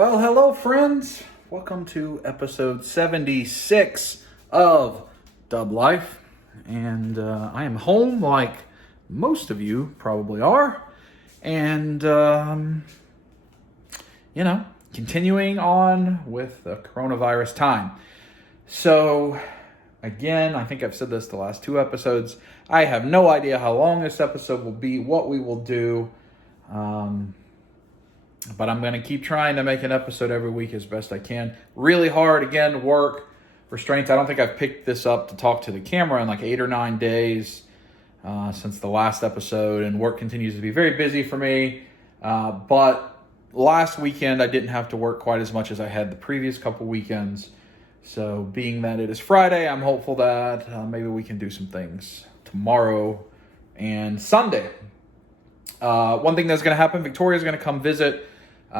Well, hello friends. Welcome to episode 76 of Dub Life. And I am home like most of you probably are. And, continuing on with the coronavirus time. So, again, I think I've said this the last two episodes. I have no idea how long this episode will be, what we will do. But I'm going to keep trying to make an episode every week as best I can. Really hard, again, work, restraints. I don't think I've picked this up to talk to the camera in like 8 or 9 days since the last episode. And work continues to be very busy for me. But last weekend, I didn't have to work quite as much as I had the previous couple weekends. So being that it is Friday, I'm hopeful that maybe we can do some things tomorrow and Sunday. One thing that's going to happen, Victoria's going to come visit. You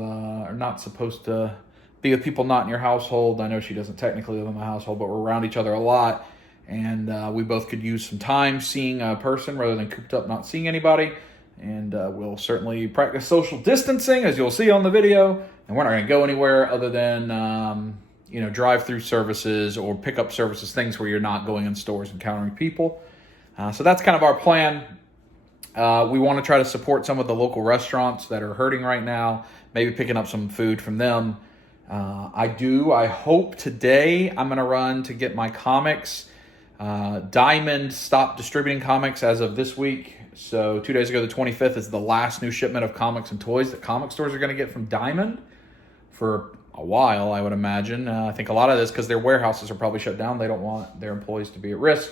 are not supposed to be with people not in your household. I know she doesn't technically live in my household, but we're around each other a lot. And we both could use some time seeing a person rather than cooped up not seeing anybody. And we'll certainly practice social distancing, as you'll see on the video. And we're not going to go anywhere other than, drive-through services or pick-up services, things where you're not going in stores and encountering people. So that's kind of our plan. We want to try to support some of the local restaurants that are hurting right now, maybe picking up some food from them. I hope today I'm going to run to get my comics. Diamond stopped distributing comics as of this week. So 2 days ago, the 25th, is the last new shipment of comics and toys that comic stores are going to get from Diamond for a while, I would imagine. I think a lot of this because their warehouses are probably shut down. They don't want their employees to be at risk.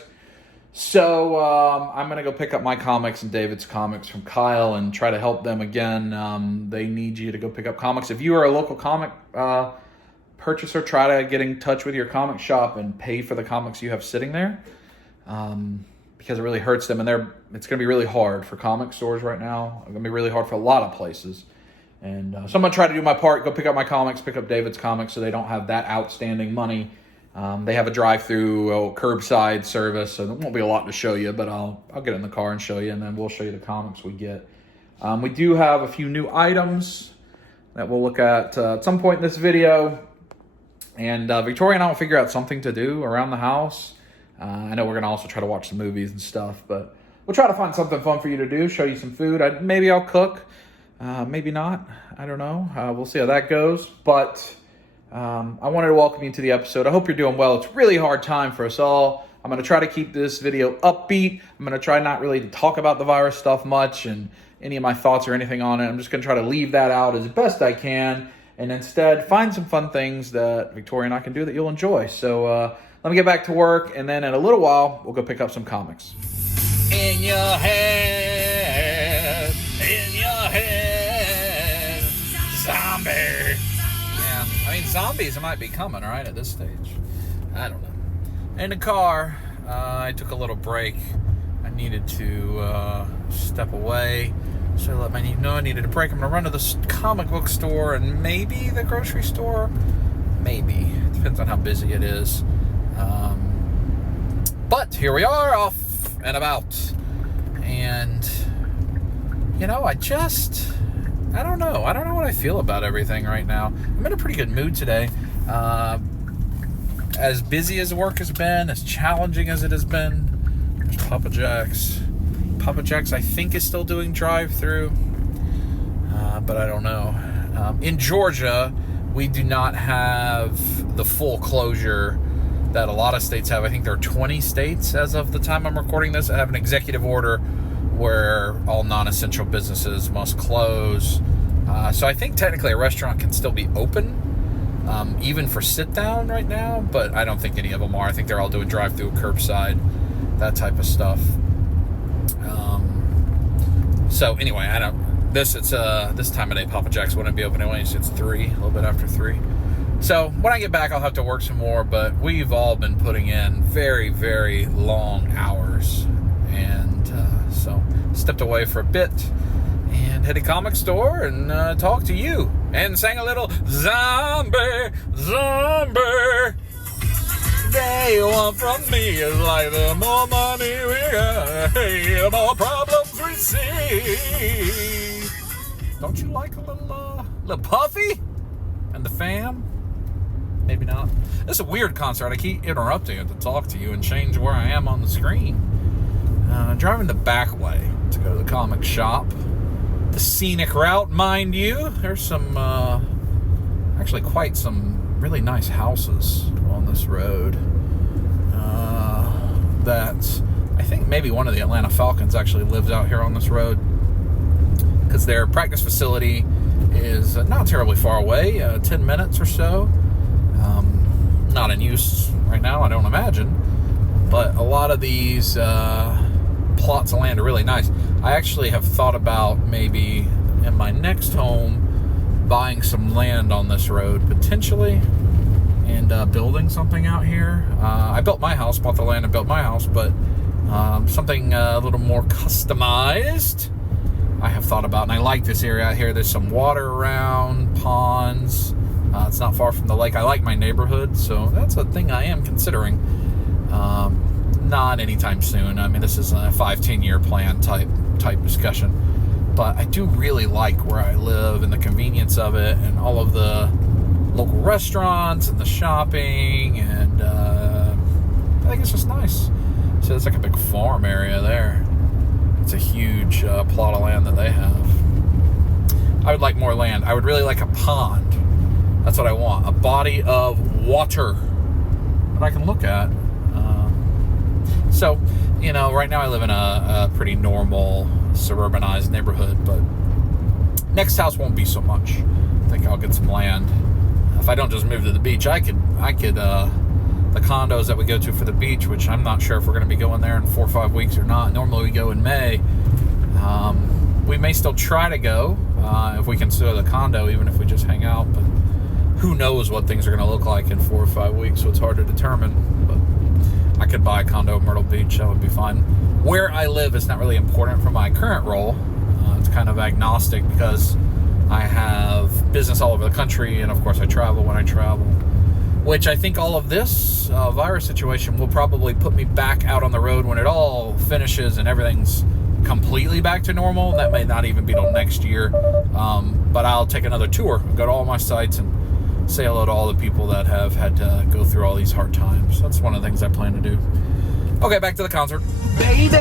So I'm going to go pick up my comics and David's comics from Kyle and try to help them again. They need you to go pick up comics. If you are a local comic purchaser, try to get in touch with your comic shop and pay for the comics you have sitting there because it really hurts them. And it's going to be really hard for comic stores right now. It's going to be really hard for a lot of places. And so I'm going to try to do my part, go pick up my comics, pick up David's comics so they don't have that outstanding money. They have a drive-through curbside service, so there won't be a lot to show you, but I'll get in the car and show you, and then we'll show you the comics we get. We do have a few new items that we'll look at some point in this video, and Victoria and I will figure out something to do around the house. I know we're going to also try to watch some movies and stuff, but we'll try to find something fun for you to do, show you some food. Maybe I'll cook, maybe not. I don't know. We'll see how that goes, but I wanted to welcome you to the episode. I hope you're doing well. It's a really hard time for us all. I'm going to try to keep this video upbeat. I'm going to try not really to talk about the virus stuff much and any of my thoughts or anything on it. I'm just going to try to leave that out as best I can and instead find some fun things that Victoria and I can do that you'll enjoy. So let me get back to work, and then in a little while, we'll go pick up some comics. In your head, zombie. I mean, zombies might be coming, right, at this stage. I don't know. In the car, I took a little break. I needed to step away. So I let my niece know I needed a break. I'm going to run to the comic book store and maybe the grocery store. Maybe. It depends on how busy it is. But here we are, off and about. And, I don't know. I don't know what I feel about everything right now. I'm in a pretty good mood today. As busy as work has been, as challenging as it has been, there's Papa Jack's. Papa Jack's, I think, is still doing drive-through, but I don't know. In Georgia, we do not have the full closure that a lot of states have. I think there are 20 states, as of the time I'm recording this, that have an executive order where all non-essential businesses must close. So I think technically a restaurant can still be open, even for sit-down right now, but I don't think any of them are. I think they're all doing drive-through, curbside, that type of stuff. So anyway, this time of day, Papa Jack's wouldn't be open anyway. It's 3, a little bit after 3. So when I get back, I'll have to work some more, but we've all been putting in very, very long hours. And so stepped away for a bit and hit a comic store and talked to you and sang a little zombie. They want from me is like the more money we got, the more problems we see. Don't Don't you like a little puffy? And the fam? Maybe not. This is a weird concert. I keep interrupting it to talk to you and change where I am on the screen. Driving the back way to go to the comic shop. The scenic route, mind you. There's some, actually quite some really nice houses on this road. That I think maybe one of the Atlanta Falcons actually lives out here on this road, because their practice facility is not terribly far away, 10 minutes or so. Not in use right now, I don't imagine, but a lot of these plots of land are really nice. I actually have thought about maybe in my next home buying some land on this road potentially, and building something out here. I built my house, bought the land and built my house, but something a little more customized I have thought about. And I like this area out here. There's some water around, ponds. It's not far from the lake. I like my neighborhood, so that's a thing I am considering. Not anytime soon. I mean, this is a 5-10 year plan type discussion. But I do really like where I live and the convenience of it, and all of the local restaurants and the shopping, and I think it's just nice. So it's like a big farm area there. It's a huge plot of land that they have. I would like more land. I would really like a pond. That's what I want. A body of water that I can look at. So, you know, right now I live in a pretty normal suburbanized neighborhood, but next house won't be so much. I think I'll get some land. If I don't just move to the beach, I could the condos that we go to for the beach, which I'm not sure if we're going to be going there in 4 or 5 weeks or not. Normally we go in May. We may still try to go if we can still the condo, even if we just hang out, but who knows what things are going to look like in 4 or 5 weeks, so it's hard to determine. But I could buy a condo in Myrtle Beach. That would be fine. Where I live is not really important for my current role. It's kind of agnostic because I have business all over the country, and of course I travel when I travel, which I think all of this virus situation will probably put me back out on the road when it all finishes and everything's completely back to normal. That may not even be till next year, but I'll take another tour, go to all my sites, and say hello to all the people that have had to go through all these hard times. That's one of the things I plan to do. Okay, back to the concert. Baby,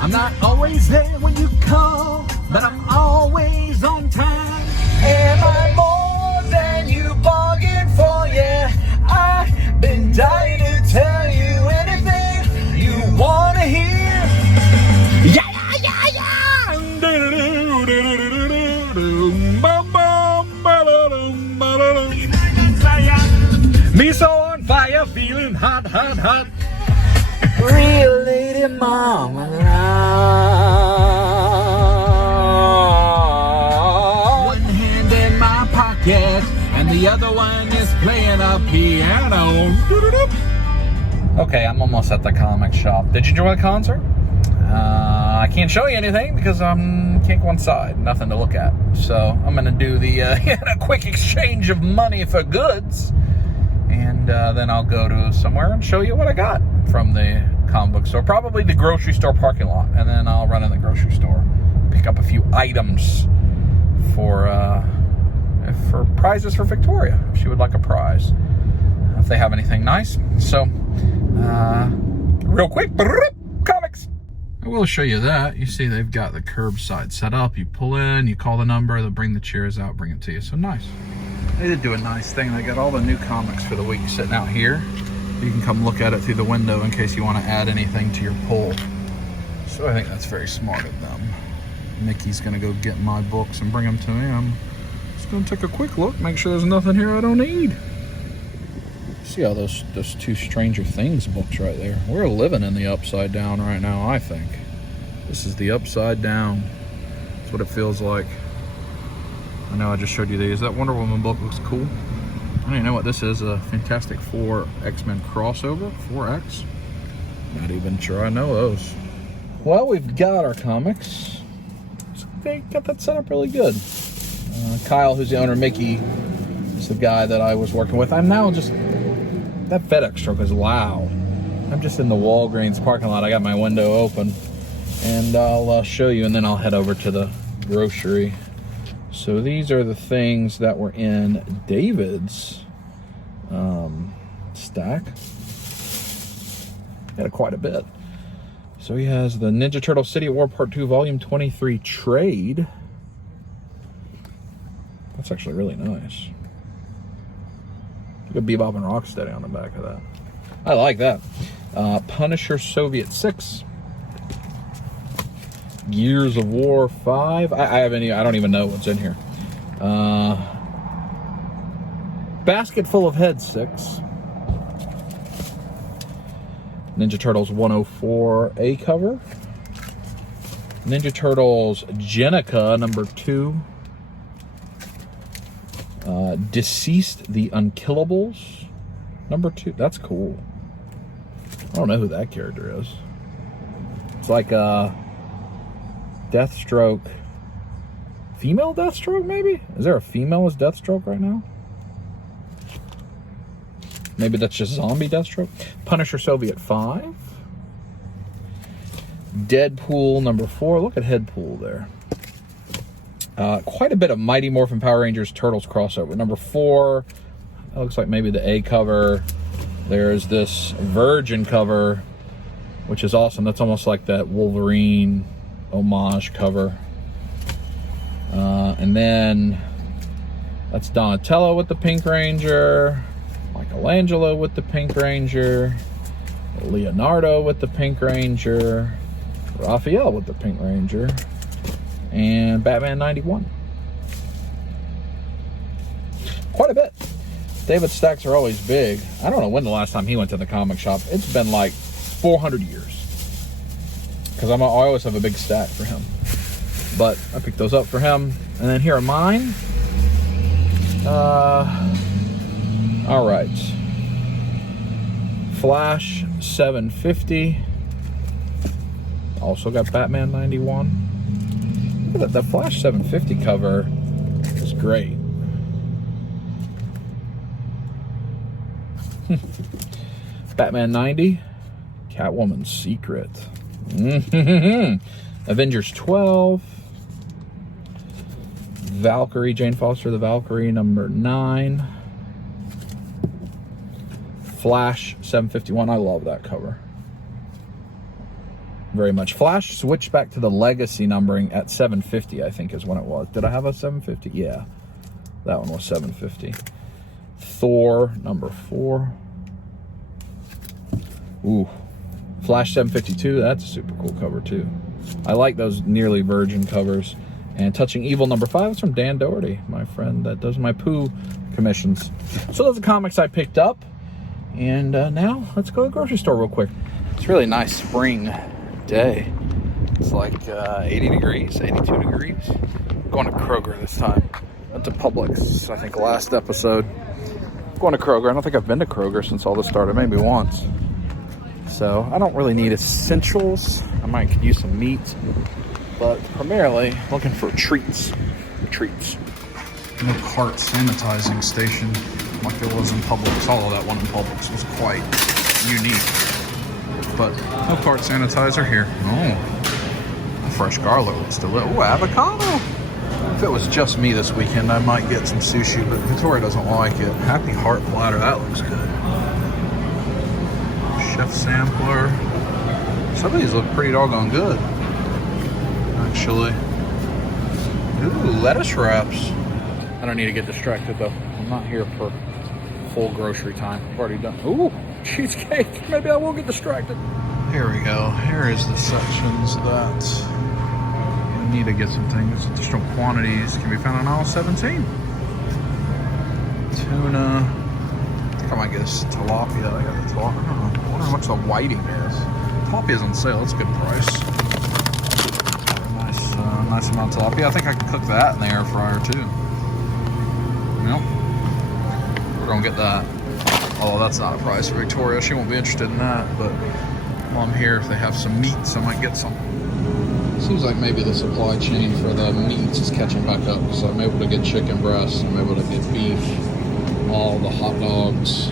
I'm not always there when you call, but I'm always on time. Am I more than you bargained for? Yeah, I've been dying to tell you anything you want to hear. Yeah, yeah, yeah, yeah. Me so on fire, feeling hot, hot, hot. Real lady mama love. One hand in my pocket and the other one is playing a piano. Okay, I'm almost at the comic shop. Did you enjoy the concert? I can't show you anything because I can't go inside. Nothing to look at. So I'm going to do the a quick exchange of money for goods. And then I'll go to somewhere and show you what I got from the comic book store. Probably the grocery store parking lot. And then I'll run in the grocery store, pick up a few items for prizes for Victoria, if she would like a prize, if they have anything nice. So, real quick, comics. I will show you that. You see they've got the curbside set up. You pull in, you call the number, they'll bring the chairs out, bring it to you. So nice. They did do a nice thing. They got all the new comics for the week sitting out here. You can come look at it through the window in case you want to add anything to your pull. So I think that's very smart of them. Mickey's going to go get my books and bring them to me. I'm just going to take a quick look, make sure there's nothing here I don't need. See all those 2 Stranger Things books right there. We're living in the upside down right now, I think. This is the upside down. That's what it feels like. I know I just showed you these. That Wonder Woman book looks cool. I don't even know what this is. A Fantastic Four X-Men crossover. 4X. Not even sure I know those. Well, we've got our comics. They got that set up really good. Kyle, who's the owner, Mickey, is the guy that I was working with. I'm now just... That FedEx truck is loud. I'm just in the Walgreens parking lot. I got my window open. And I'll show you, and then I'll head over to the grocery So these are the things that were in David's stack. Had quite a bit. So he has the Ninja Turtle City at War Part 2 Volume 23 Trade. That's actually really nice. Look at Bebop and Rocksteady on the back of that. I like that. Punisher Soviet 6. Gears of War 5. I don't even know what's in here. Basket Full of Heads 6. Ninja Turtles 104A cover. Ninja Turtles Jenica number 2. Deceased the Unkillables number 2. That's cool. I don't know who that character is. It's like Deathstroke. Female Deathstroke, maybe? Is there a female as Deathstroke right now? Maybe that's just zombie Deathstroke. Punisher Soviet 5. Deadpool number 4. Look at Headpool there. Quite a bit of Mighty Morphin Power Rangers Turtles crossover. Number 4. That looks like maybe the A cover. There's this Virgin cover, which is awesome. That's almost like that Wolverine homage cover. And then that's Donatello with the Pink Ranger. Michelangelo with the Pink Ranger, Leonardo with the Pink Ranger, Raphael with the Pink Ranger, and Batman 91. Quite a bit. David's stacks are always big. I don't know when the last time he went to the comic shop. It's been like 400 years. Because I always have a big stack for him. But I picked those up for him. And then here are mine. All right, Flash 750. Also got Batman 91. Look at that, the Flash 750 cover is great. Batman 90, Catwoman's Secret. Avengers 12. Valkyrie, Jane Foster the Valkyrie, number 9. Flash 751. I love that cover very much. Flash switched back to the legacy numbering at 750, I think is when it was. Did I have a 750? Yeah, that one was 750. Thor number 4. Ooh, Flash 752. That's a super cool cover too. I like those nearly virgin covers. And Touching Evil number 5 is from Dan Doherty, my friend that does my poo commissions. So those are the comics I picked up. And now let's go to the grocery store real quick. It's a really nice spring day. It's like 80 degrees, 82 degrees. I'm going to Kroger this time. Went to Publix, I think last episode. I'm going to Kroger. I don't think I've been to Kroger since all this started, maybe once. So I don't really need essentials. I might could use some meat, but primarily looking for treats. No cart sanitizing station like there was in Publix. Although that one in Publix was quite unique. But no cart sanitizer here. Oh, fresh garlic looks delicious. Oh, avocado. If it was just me this weekend, I might get some sushi, but Victoria doesn't like it. Happy Heart platter, that looks good. Chef sampler. Some of these look pretty doggone good, actually. Ooh, lettuce wraps. I don't need to get distracted though. I'm not here for full grocery time. I've already done. Ooh, cheesecake. Maybe I will get distracted. Here we go. Here is the sections that you need to get some things. Additional quantities can be found on aisle 17. Tuna. I think I might get a tilapia. I got the tilapia. I don't know. I wonder how much the whiting is. Tilapia's on sale. That's a good price. Nice amount of tilapia. I think I can cook that in the air fryer too. Yep. We're gonna get that. Although that's not a price for Victoria. She won't be interested in that. But while I'm here, if they have some meats, I might get some. Seems like maybe the supply chain for the meats is catching back up. So I'm able to get chicken breasts. I'm able to get beef. All the hot dogs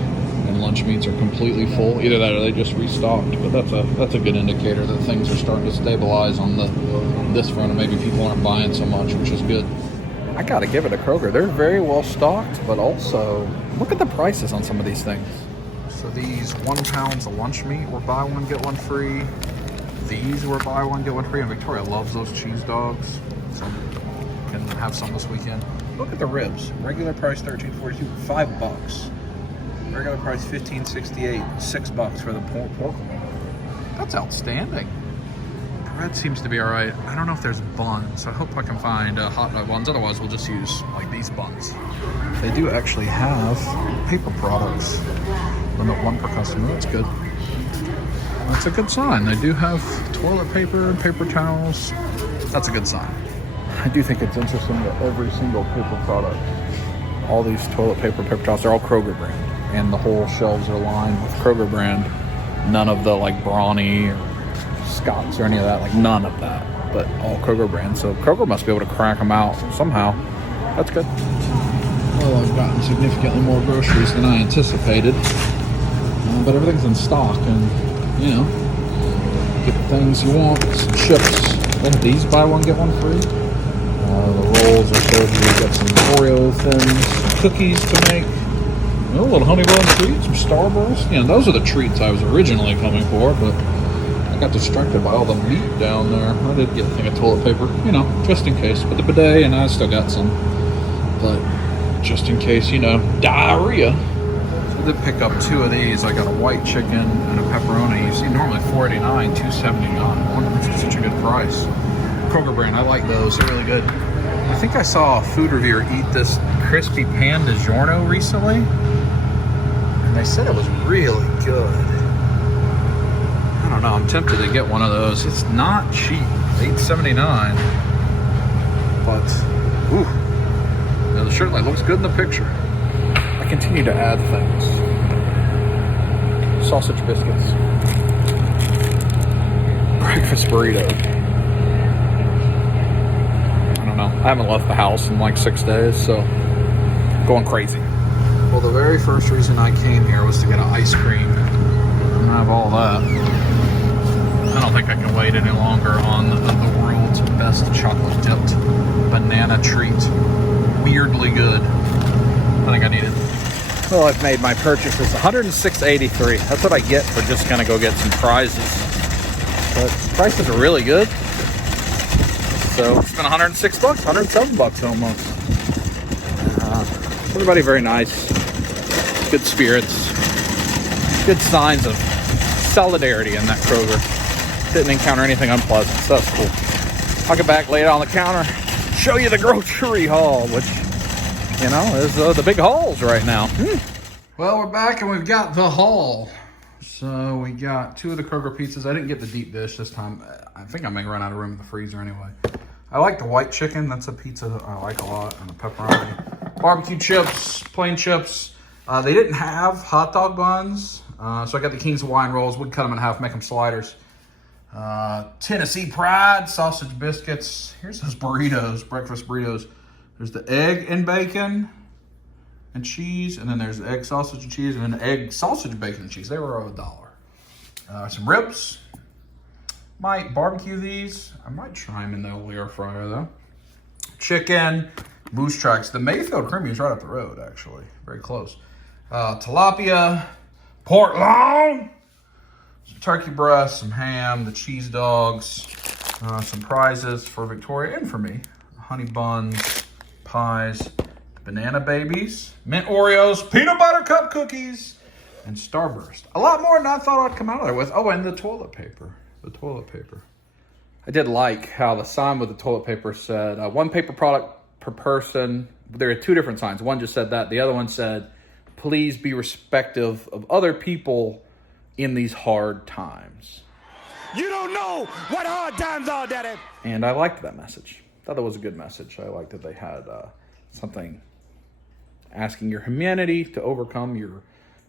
and lunch meats are completely full. Either that or they just restocked. But that's a good indicator that things are starting to stabilize on this front, and maybe people aren't buying so much, which is good. I gotta give it a Kroger. They're very well stocked, but also look at the prices on some of these things. So these 1 pounds of lunch meat were buy one get one free. These were buy one get one free, and Victoria loves those cheese dogs, so can have some this weekend. Look at the ribs. Regular price $13.42, $5. Regular price $15.68, $6 for the pork. That's outstanding. Bread seems to be all right. I don't know if there's buns. I hope I can find hot dog buns. Otherwise, we'll just use like these buns. They do actually have paper products. Limit 1 per customer. That's good. That's a good sign. They do have toilet paper and paper towels. That's a good sign. I do think it's interesting that every single paper product, all these toilet paper, paper towels, they're all Kroger brand. And the whole shelves are lined with Kroger brand. None of the like Brawny or Scott's or any of that, like none of that, but all Kroger brand. So Kroger must be able to crack them out somehow. That's good. Well, I've gotten significantly more groceries than I anticipated, but everything's in stock, and you know, get the things you want. Some chips. They have these buy one get one free. The rolls are served. We've got some Oreo thins, some cookies to make. A little honey bun treats, some Starburst. You know, those are the treats I was originally coming for, but I got distracted by all the meat down there. I did get a thing of toilet paper, you know, just in case. But the bidet, and I still got some. But just in case, you know, diarrhea. So I did pick up 2 of these. I got a white chicken and a pepperoni. You see, normally $4.89, $2.79. It's such a good price. Kroger brand, I like those. They're really good. I think I saw a food reviewer eat this crispy pan DiGiorno recently, and they said it was really good. I don't know, I'm tempted to get one of those. It's not cheap, $8.79, but ooh, you know, the shirt light looks good in the picture. I continue to add things. Sausage biscuits, breakfast burrito. I haven't left the house in like 6 days, so going crazy. Well, the very first reason I came here was to get an ice cream. And I have all that. I don't think I can wait any longer on the world's best chocolate dipped banana treat. Weirdly good. I think I need it. Well, I've made my purchases. $106.83. That's what I get for just gonna go get some prizes. But prices are really good. So it's been $106, $107 almost. Everybody very nice, good spirits, good signs of solidarity in that Kroger. Didn't encounter anything unpleasant, so that's cool. I'll get back, lay it on the counter, show you the grocery haul, which, you know, is the big hauls right now. Well, we're back and we've got the haul. So we got 2 of the Kroger pizzas. I didn't get the deep dish this time. I think I may run out of room in the freezer anyway. I like the white chicken. That's a pizza that I like a lot. And the pepperoni. Barbecue chips, plain chips. They didn't have hot dog buns. So I got the King's Hawaiian rolls. We'd cut them in half, make them sliders. Tennessee Pride, sausage biscuits. Here's those burritos, breakfast burritos. There's the egg and bacon and cheese. And then there's the egg, sausage, and cheese. And then the egg, sausage, bacon, and cheese. They were $1. Some ribs. Might barbecue these. I might try them in the old air fryer though. Chicken, moose tracks. The Mayfield Creamy is right up the road, actually. Very close. Tilapia, pork loin, some turkey breast, some ham, the cheese dogs, some prizes for Victoria and for me. Honey buns, pies, banana babies, mint Oreos, peanut butter cup cookies, and Starburst. A lot more than I thought I'd come out of there with. Oh, and the toilet paper. The toilet paper. I did like how the sign with the toilet paper said 1 paper product per person. There are 2 different signs. One just said that. The other one said, please be respectful of other people in these hard times. You don't know what hard times are, Daddy. And I liked that message. Thought that was a good message. I liked that they had something asking your humanity to overcome your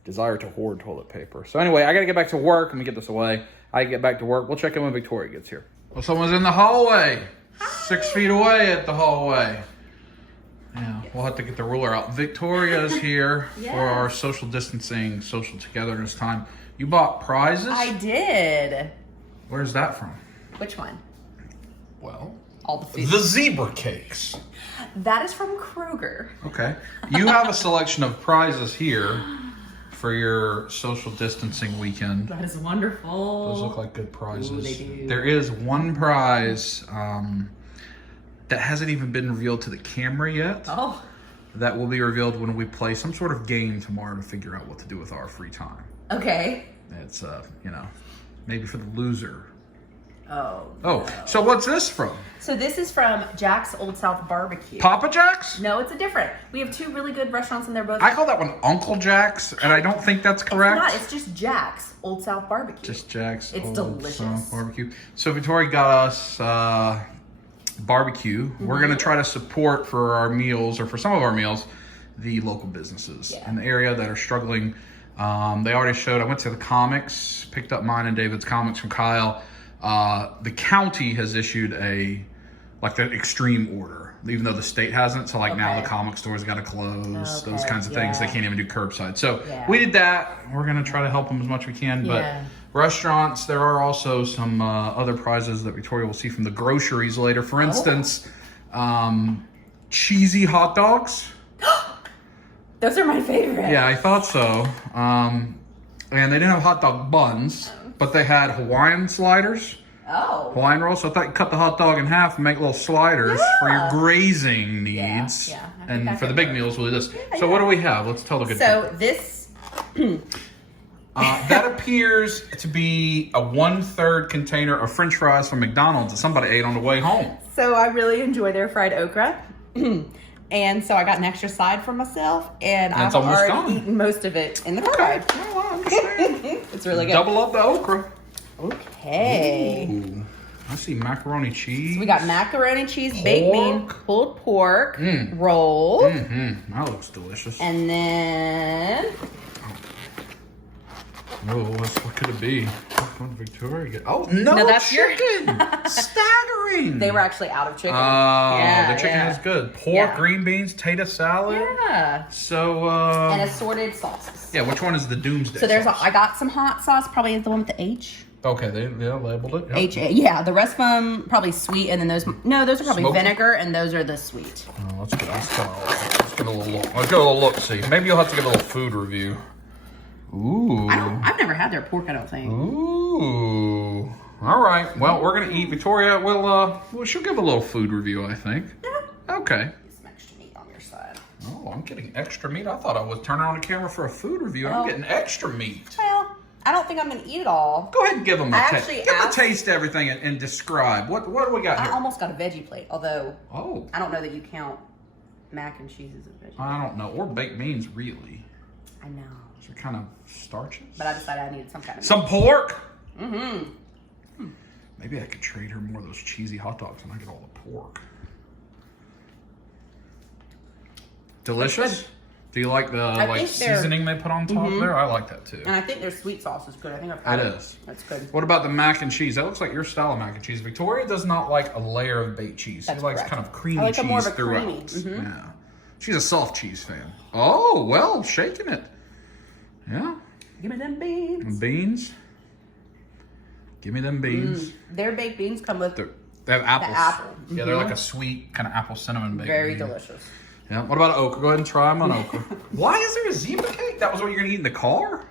desire to hoard toilet paper. So anyway, I got to get back to work. Let me get this away. I get back to work. We'll check in when Victoria gets here. Well, someone's in the hallway. 6 feet away at the hallway. Yeah, we'll have to get the ruler out. Victoria's here for our social distancing, social togetherness time. You bought prizes? I did. Where's that from? Which one? Well, all the food. The zebra cakes. That is from Kroger. Okay. You have a selection of prizes here for your social distancing weekend. That is wonderful. Those look like good prizes. Ooh, they do. There is one prize that hasn't even been revealed to the camera yet. Oh. That will be revealed when we play some sort of game tomorrow to figure out what to do with our free time. Okay. It's, maybe for the loser. Oh. Oh, so what's this from? So this is from Jack's Old South Barbecue. Papa Jack's? No, it's a different. We have two really good restaurants and they're both. I call that one Uncle Jack's, and I don't think that's correct. It's not. It's just Jack's Old South Barbecue. Just Jack's It's Old delicious. South Barbecue. So Victoria got us barbecue. We're going to try to support for our meals, or for some of our meals, the local businesses in the area that are struggling. They already showed. I went to the comics, picked up mine and David's comics from Kyle. The county has issued the extreme order, even though the state hasn't. So now the comic stores got to close, those kinds of things. They can't even do curbside. So we did that. We're going to try to help them as much as we can. But restaurants, there are also some other prizes that Victoria will see from the groceries later. For instance, cheesy hot dogs. Those are my favorite. Yeah, I thought so. And they didn't have hot dog buns, but they had Hawaiian sliders. Oh. Hawaiian rolls. So I thought you cut the hot dog in half and make little sliders for your grazing needs. Yeah. And for the big meals, we'll do this. So what do we have? Let's tell the good So people. this... That appears to be a 1/3 container of French fries from McDonald's that somebody ate on the way home. So I really enjoy their fried okra. And so I got an extra side for myself, and I've already eaten most of it in the car ride. Well, I understand. It's really good. Double up the okra. Okay. Ooh, I see macaroni cheese. So we got macaroni cheese, baked bean, pulled pork, roll. That looks delicious. And then... Oh, what could it be? What did Victoria get? Oh, no, that's chicken! Staggering! They were actually out of chicken. The chicken is good. Pork, green beans, tater salad. Yeah. So, and assorted sauces. Yeah, which one is the doomsday So there's sauce? I got some hot sauce, probably the one with the H. Okay, they labeled it. Yep. H-A. Yeah, the rest of them probably sweet, and then those are probably Smoky? vinegar, and those are the sweet. Oh, let's get a little look. Let's get a little look. See, maybe you'll have to give a little food review. Ooh. I've never had their pork, I don't think. Ooh. All right. Well, we're gonna eat. Victoria she'll give a little food review, I think. Yeah. Okay. Get some extra meat on your side. Oh, I'm getting extra meat. I thought I was turning on the camera for a food review. I'm getting extra meat. Well, I don't think I'm gonna eat it all. Go ahead and give them a taste. actually Give asked- a taste to everything and describe. What do we got I here? almost got a veggie plate, although Oh. I don't know that you count mac and cheese as a veggie. I don't know. Or baked beans, really. I know. Those are kind of starches. But I decided I needed some kind of Some pork. Mm-hmm. Maybe I could trade her more of those cheesy hot dogs and I get all the pork. Delicious. Do you like the seasoning they put on top there? I like that too. And I think their sweet sauce is good. I think I've had It it. is. That's good. What about the mac and cheese? That looks like your style of mac and cheese. Victoria does not like a layer of baked cheese. She That's likes correct. kind of creamy I like cheese more of a throughout. creamy. Mhm. Yeah. She's a soft cheese fan. Oh, well, shaking it. Yeah. Give me them beans. Beans. Give me them beans. Their baked beans come with They have apples. apple. Yeah, they're like a sweet kind of apple cinnamon baked very bean. delicious. Yeah. What about okra? Go ahead and try them on okra. Why is there a zebra cake? That was what you're going to eat in the car?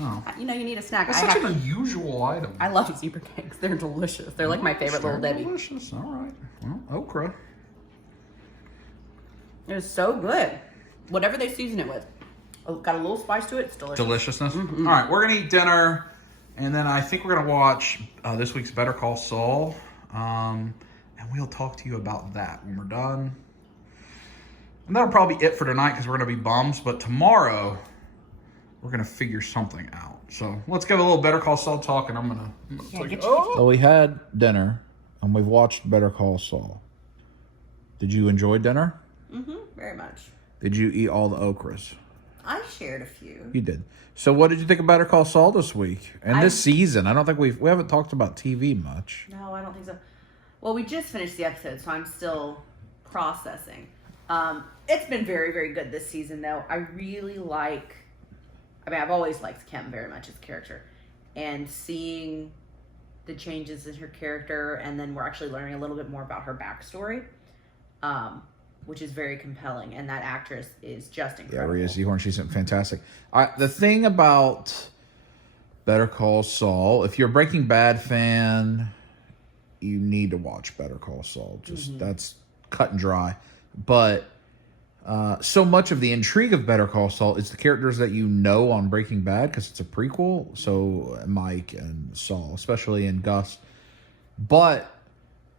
Oh. You know, you need a snack. That's such an unusual item. I love zebra cakes. They're delicious. They're like my favorite little Debbie. Delicious. All right. Well, okra. It's so good. Whatever they season it with. Got a little spice to it. It's delicious. Deliciousness. All right, we're gonna eat dinner, and then I think we're gonna watch this week's Better Call Saul, and we'll talk to you about that when we're done. And that'll probably be it for tonight because we're gonna be bums. But tomorrow, we're gonna figure something out. So let's give a little Better Call Saul talk, and I'm gonna take, So we had dinner, and we've watched Better Call Saul. Did you enjoy dinner? Very much. Did you eat all the okras? I shared a few. You did. So what did you think of Better Call Saul this week and this season? I don't think we haven't talked about TV much. No, I don't think so. Well, we just finished the episode, so I'm still processing. It's been very, very good this season, though. I really I've always liked Kim very much as a character. And seeing the changes in her character, and then we're actually learning a little bit more about her backstory, which is very compelling. And that actress is just incredible. Yeah, Rhea Seehorn, she's fantastic. The thing about Better Call Saul, if you're a Breaking Bad fan, you need to watch Better Call Saul. Just that's cut and dry. But so much of the intrigue of Better Call Saul is the characters that you know on Breaking Bad, because it's a prequel. So Mike and Saul, especially, and Gus. But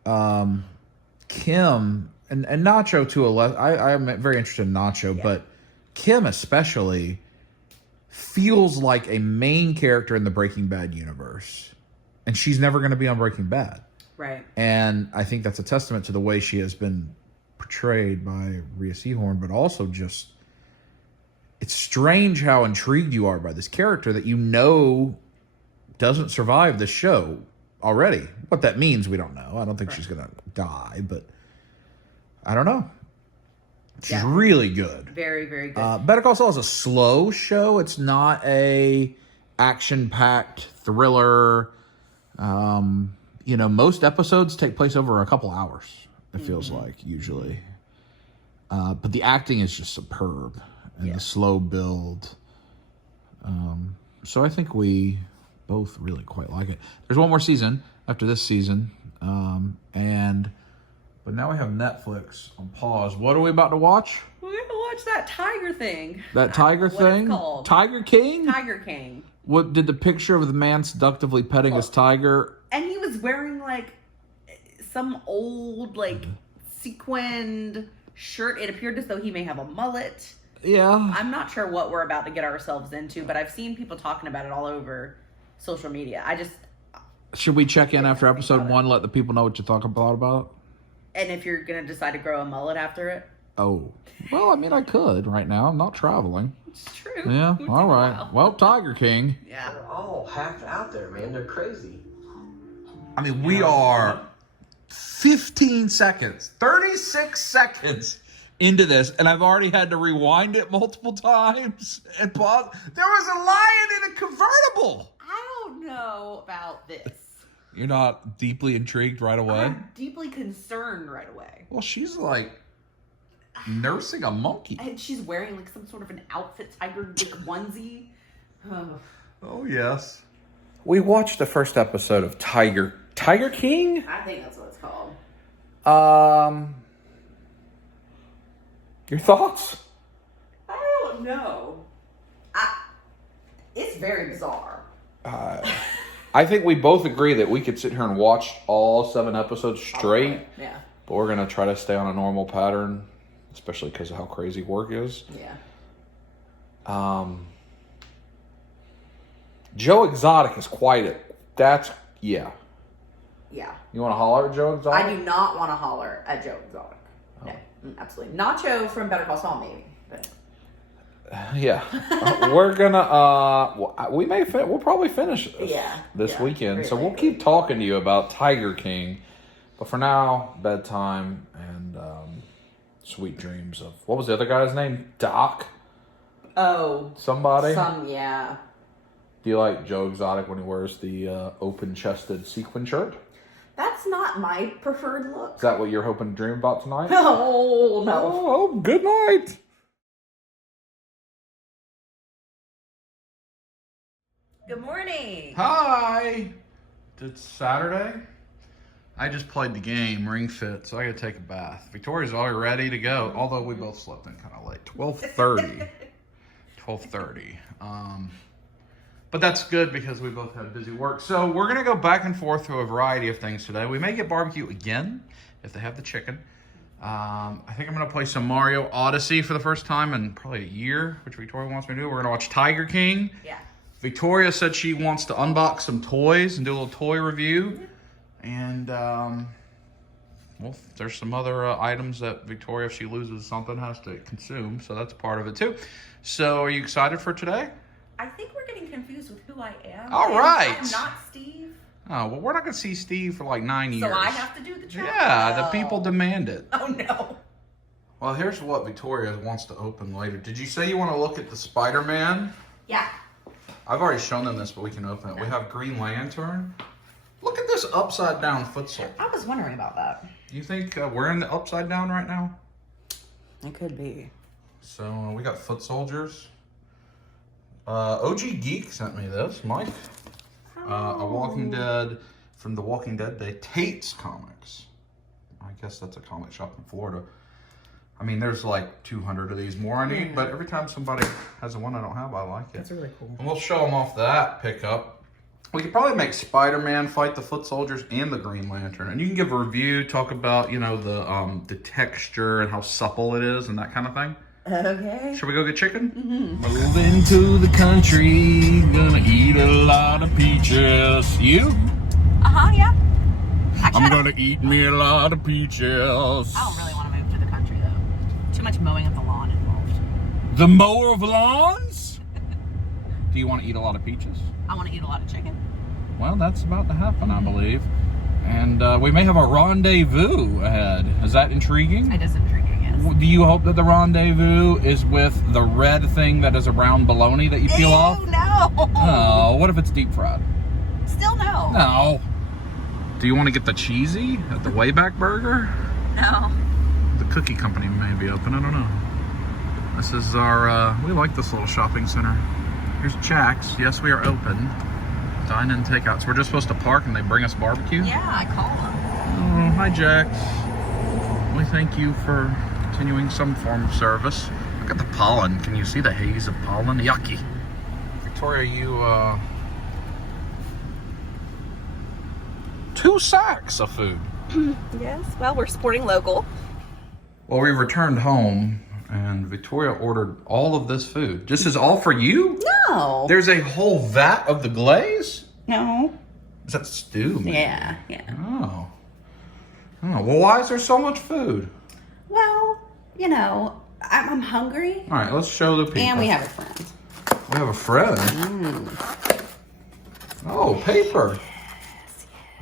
Kim and Nacho to a less. I'm very interested in Nacho, but Kim especially feels like a main character in the Breaking Bad universe, and she's never going to be on Breaking Bad. Right. And I think that's a testament to the way she has been portrayed by Rhea Seehorn, but also just, it's strange how intrigued you are by this character that you know doesn't survive the show already. What that means, we don't know. I don't think she's going to die, but I don't know. She's really good. Very, very good. Better Call Saul is a slow show. It's not a action-packed thriller. Most episodes take place over a couple hours, it feels like, usually. But the acting is just superb, and the slow build. So I think we both really quite like it. There's one more season after this season, but now we have Netflix on pause. What are we about to watch? We're going to watch that tiger thing. That tiger thing? What it's called. Tiger King? Tiger King. What did the picture of the man seductively petting his tiger? And he was wearing some old sequined shirt. It appeared as though he may have a mullet. Yeah. I'm not sure what we're about to get ourselves into, but I've seen people talking about it all over social media. Should we check in after episode 1, let the people know what you thought about it? And if you're going to decide to grow a mullet after it? Oh. Well, I mean, I could right now. I'm not traveling. It's true. Yeah, all right. Well, Tiger King. Yeah. They're all half out there, man. They're crazy. I mean, we are 15 seconds, 36 seconds into this, and I've already had to rewind it multiple times and pause. There was a lion in a convertible. I don't know about this. You're not deeply intrigued right away? I'm deeply concerned right away. Well, she's nursing a monkey. And she's wearing some sort of an outfit, tiger onesie. Oh, yes. We watched the first episode of Tiger King? I think that's what it's called. Your thoughts? I don't know. It's very bizarre. I think we both agree that we could sit here and watch all 7 episodes straight. Yeah. But we're going to try to stay on a normal pattern, especially because of how crazy work is. Yeah. Joe Exotic is that's. Yeah. You want to holler at Joe Exotic? I do not want to holler at Joe Exotic. No, absolutely. Nacho from Better Call Saul, maybe. But... Yeah. We're gonna we'll probably finish this weekend. So we'll keep talking to you about Tiger King. But for now, bedtime and sweet dreams of, what was the other guy's name? Doc? Oh. Somebody? Yeah. Do you like Joe Exotic when he wears the open-chested sequin shirt? That's not my preferred look. Is that what you're hoping to dream about tonight? Oh, no. Oh, good night. Good morning. Hi. It's Saturday. I just played the game, Ring Fit, so I gotta take a bath. Victoria's already ready to go, although we both slept in kind of late. 12:30. 12:30. But that's good because we both had busy work. So we're going to go back and forth through a variety of things today. We may get barbecue again if they have the chicken. I think I'm going to play some Mario Odyssey for the first time in probably a year, which Victoria wants me to do. We're going to watch Tiger King. Yeah. Victoria said she wants to unbox some toys and do a little toy review. And, there's some other items that Victoria, if she loses something, has to consume. So that's part of it, too. So are you excited for today? I think we're getting confused with who I am. All right. I'm not Steve. Oh, well, we're not going to see Steve for like 9 years. So I have to do the job. Yeah, the people demand it. Oh, no. Well, here's what Victoria wants to open later. Did you say you want to look at the Spider-Man? Yeah. I've already shown them this, but we can open it. We have Green Lantern. Look at this upside down foot sole? I was wondering about that. Do you think we're in the upside down right now? It could be. So we got foot soldiers. OG Geek sent me this, Mike. A Walking Dead, from the Walking Dead Day, Tate's Comics. I guess that's a comic shop in Florida. I mean, there's like 200 of these more I need, but every time somebody has a one I don't have, I like it. That's really cool. And we'll show them off that pickup. We could probably make Spider-Man fight the foot soldiers and the Green Lantern. And you can give a review, talk about, you know, the texture and how supple it is and that kind of thing. Okay. Should we go get chicken? Moving to the country, gonna eat a lot of peaches. You? Yeah. Actually, I'm gonna eat me a lot of peaches. I don't really want to move to the country, though. Too much mowing of the lawn involved. The mower of lawns? Do you want to eat a lot of peaches? I want to eat a lot of chicken. Well, that's about to happen, I believe. And we may have a rendezvous ahead. Is that intriguing? It is intriguing, yes. Do you hope that the rendezvous is with the red thing that is a brown bologna that you peel off? No. Oh, what if it's deep fried? Still no. No. Do you want to get the cheesy at the Wayback Burger? No. The cookie company may be open, I don't know. This is our, we like this little shopping center. Here's Jack's. Yes, we are open. Dine and takeout. So we're just supposed to park and they bring us barbecue? Yeah, I call them. Oh, hi, Jack's. We thank you for continuing some form of service. Look at the pollen. Can you see the haze of pollen? Yucky. Victoria, you, 2 sacks of food. Yes, well, we're supporting local. Well, we returned home and Victoria ordered all of this food. This is all for you? No. There's a whole vat of the glaze? No. Is that stew, man? Yeah. Oh. Oh, well, why is there so much food? Well, you know, I'm hungry. All right, let's show the people. And we have a friend. We have a friend. Oh, paper.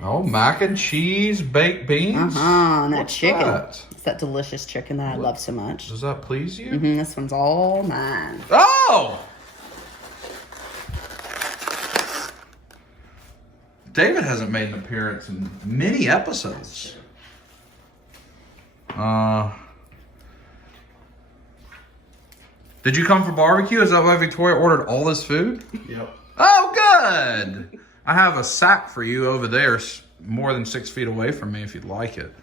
Oh, mac and cheese, baked beans. And that What's chicken. that? It's that delicious chicken that I love so much. Does that please you? This one's all mine. Oh! David hasn't made an appearance in many episodes. Did you come for barbecue? Is that why Victoria ordered all this food? Yep. Oh, good! I have a sack for you over there, more than 6 feet away from me if you'd like it.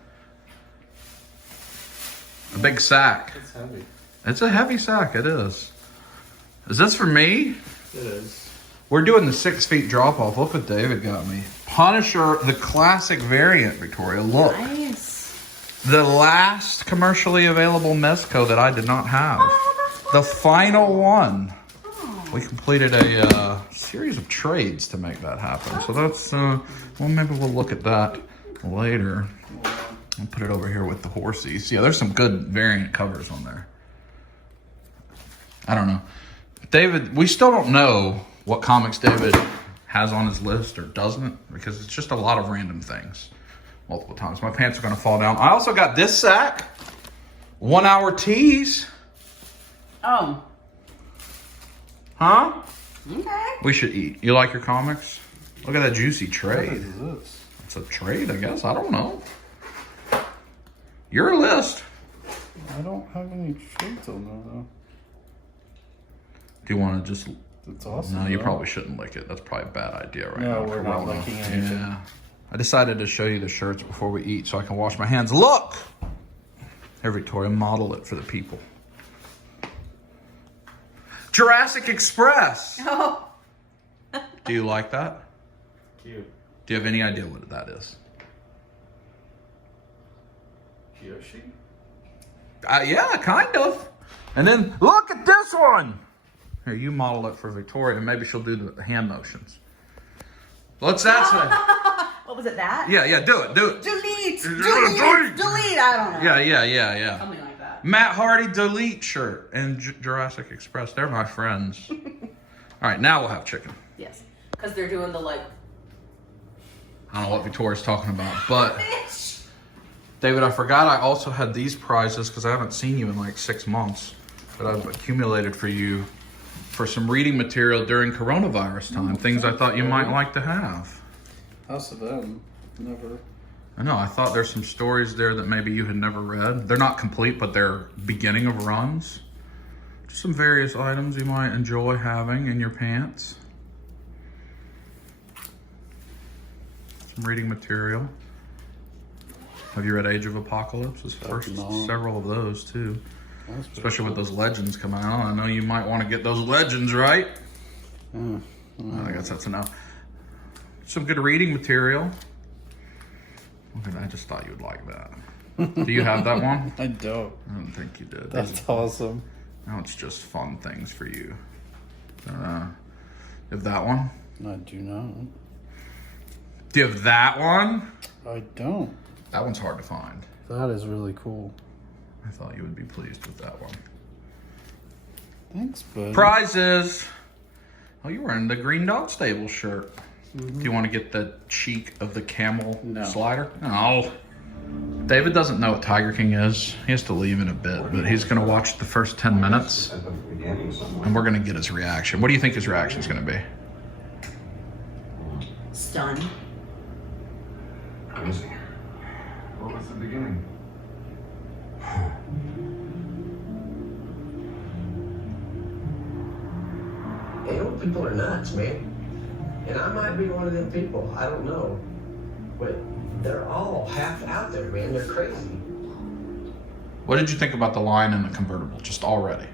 A big sack. It's heavy. It's a heavy sack, it is. Is this for me? It is. We're doing the 6 feet drop off. Look what David got me. Punisher, the classic variant, Victoria. Look. Nice. The last commercially available Mezco that I did not have. Oh, that's The final one. Oh. We completed a series of trades to make that happen. So that's, well, maybe we'll look at that later. I'll put it over here with the horsies. Yeah, there's some good variant covers on there. I don't know. David, we still don't know what comics David has on his list or doesn't, because it's just a lot of random things multiple times. My pants are going to fall down. I also got this sack. 1 hour teas. Oh. Huh? Okay. We should eat. You like your comics? Look at that juicy trade. this? It's a trade, I guess. I don't know. Your list. I don't have any shades on there, though. Do you want to just... It's awesome. No, you though. probably shouldn't lick it. That's probably a bad idea right now. No, we're not Corona. licking anything. Yeah. I decided to show you the shirts before we eat so I can wash my hands. Look! Here, Victoria, model it for the people. Jurassic Express! Oh. Do you like that? Cute. Do you have any idea what that is? Yoshi? Yeah, kind of. And then, look at this one! Here, you model it for Victoria, and maybe she'll do the hand motions. What's that say? What was it, that? Yeah, do it. Delete! Delete! I don't know. Yeah. Something like that. Matt Hardy Delete shirt and Jurassic Express. They're my friends. All right, now we'll have chicken. Yes. Because they're doing the, like... I don't know what Victoria's talking about, but... David, I forgot I also had these prizes because I haven't seen you in like 6 months that I've accumulated for you for some reading material during coronavirus time. Things I thought you might like to have. How's them? Never. I know, I thought there's some stories there that maybe you had never read. They're not complete, but they're beginning of runs. Just some various items you might enjoy having in your pants. Some reading material. Have you read Age of Apocalypse? There's first several of those too. Especially with those legends coming out. I know you might want to get those legends, right? I guess that's enough. Some good reading material. Okay, I just thought you would like that. Do you have that one? I don't. I don't think you did. That's awesome. Now it's just fun things for you. You have that one? I do not. Do you have that one? I don't. That one's hard to find. That is really cool. I thought you would be pleased with that one. Thanks, bud. Prizes! Oh, you're wearing the Green Dog Stable shirt. Do you want to get the cheek of the camel slider? No. David doesn't know what Tiger King is. He has to leave in a bit, but he's going to watch the first 10 minutes, and we're going to get his reaction. What do you think his reaction is going to be? Stunned. Crazy. What was the beginning? You know, people are nuts, man. And I might be one of them people. I don't know. But they're all half out there, man. They're crazy. What did you think about the line in the convertible, just already?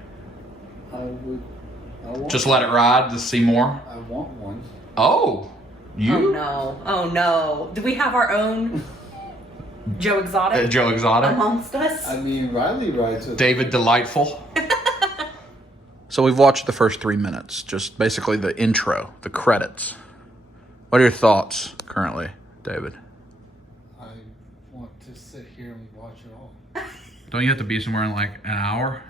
I want Just let it ride to see more? I want one. Oh, you? Oh no. Oh no. Do we have our own Joe Exotic Joe Exotic? amongst us? I mean, Riley rides with David Delightful. So we've watched the first 3 minutes, just basically the intro, the credits. What are your thoughts currently, David? I want to sit here and watch it all. Don't you have to be somewhere in like an hour?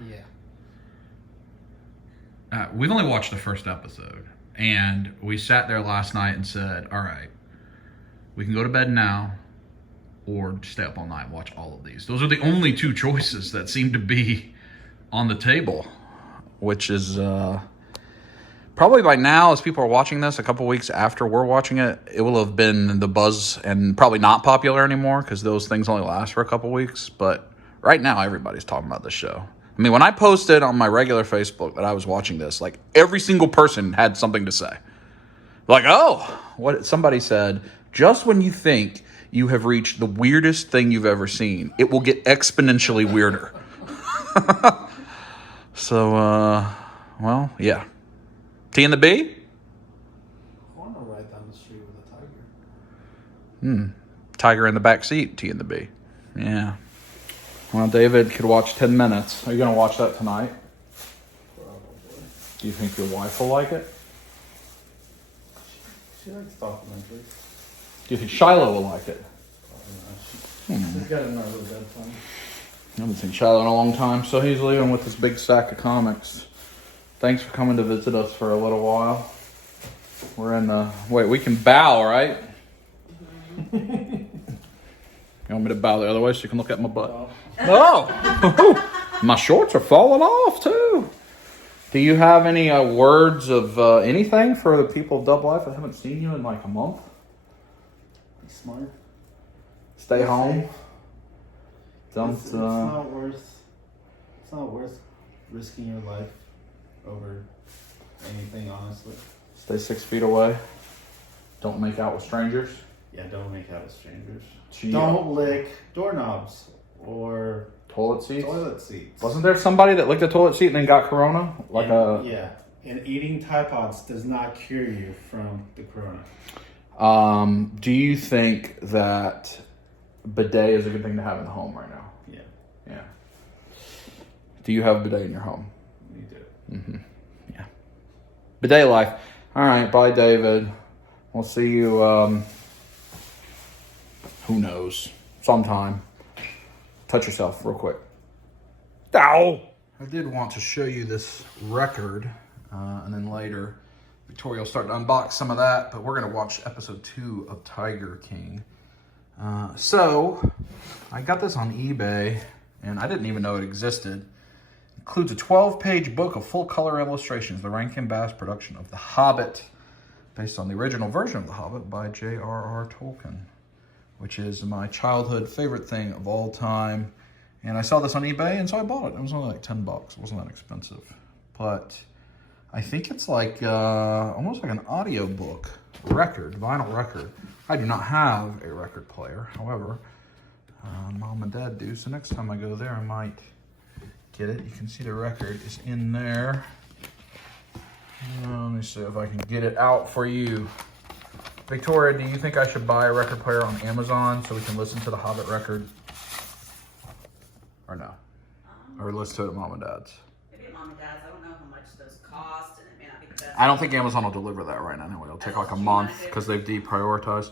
Yeah. We've only watched the first episode, and we sat there last night and said, all right, we can go to bed now or stay up all night and watch all of these. Those are the only two choices that seem to be on the table, which is probably by now, as people are watching this, a couple weeks after we're watching it, it will have been the buzz and probably not popular anymore because those things only last for a couple weeks. But right now, everybody's talking about this show. I mean, when I posted on my regular Facebook that I was watching this, like every single person had something to say. Like, oh, what somebody said, just when you think you have reached the weirdest thing you've ever seen, it will get exponentially weirder. So, well, yeah. T and the B? I want to ride down the street with a tiger. Tiger in the back seat, T and the B. Yeah. Well, David could watch 10 minutes. Are you going to watch that tonight? Probably. Do you think your wife will like it? She likes documentaries. Do you think Shiloh will like it? Probably not. She's got another bedtime. I haven't seen Shiloh in a long time, so he's leaving with this big stack of comics. Thanks for coming to visit us for a little while. We're in the... Wait, we can bow, right? You want me to bow the other way so you can look at my butt? Oh! My shorts are falling off, too. Do you have any words of anything for the people of Dub Life? I haven't seen you in like a month. Be smart. Stay home. Don't... It's not worth. It's not worth risking your life over anything, honestly. Stay 6 feet away. Don't make out with strangers. Yeah, don't make out with strangers. Gee, Don't lick doorknobs or toilet seats. toilet seats. Wasn't there somebody that licked a toilet seat and then got corona? Like Yeah, and eating Tide Pods does not cure you from the corona. Do you think that bidet is a good thing to have in the home right now? Yeah, Yeah. Do you have a bidet in your home? we do. Mm-hmm. Yeah. Bidet life. All right. Bye, David. We'll see you. Who knows? Sometime. Touch yourself real quick. Ow! I did want to show you this record, and then later Victoria will start to unbox some of that, but we're going to watch episode 2 of Tiger King. So, I got this on eBay, and I didn't even know it existed. It includes a 12-page book of full-color illustrations, the Rankin Bass production of The Hobbit, based on the original version of The Hobbit by J.R.R. Tolkien. which is my childhood favorite thing of all time. And I saw this on eBay, and so I bought it. It was only like $10. It wasn't that expensive. But I think it's like almost like an audio book record, vinyl record. I do not have a record player. However, Mom and Dad do. So next time I go there, I might get it. You can see the record is in there. Let me see if I can get it out for you. Victoria, do you think I should buy a record player on Amazon so we can listen to the Hobbit record? Or no? Or listen to it at Mom and Dad's? Maybe at Mom and Dad's. I don't know how much those cost, and it may not be the best. I don't think Amazon will deliver that right now. Anyway, it'll take like a month because they've deprioritized.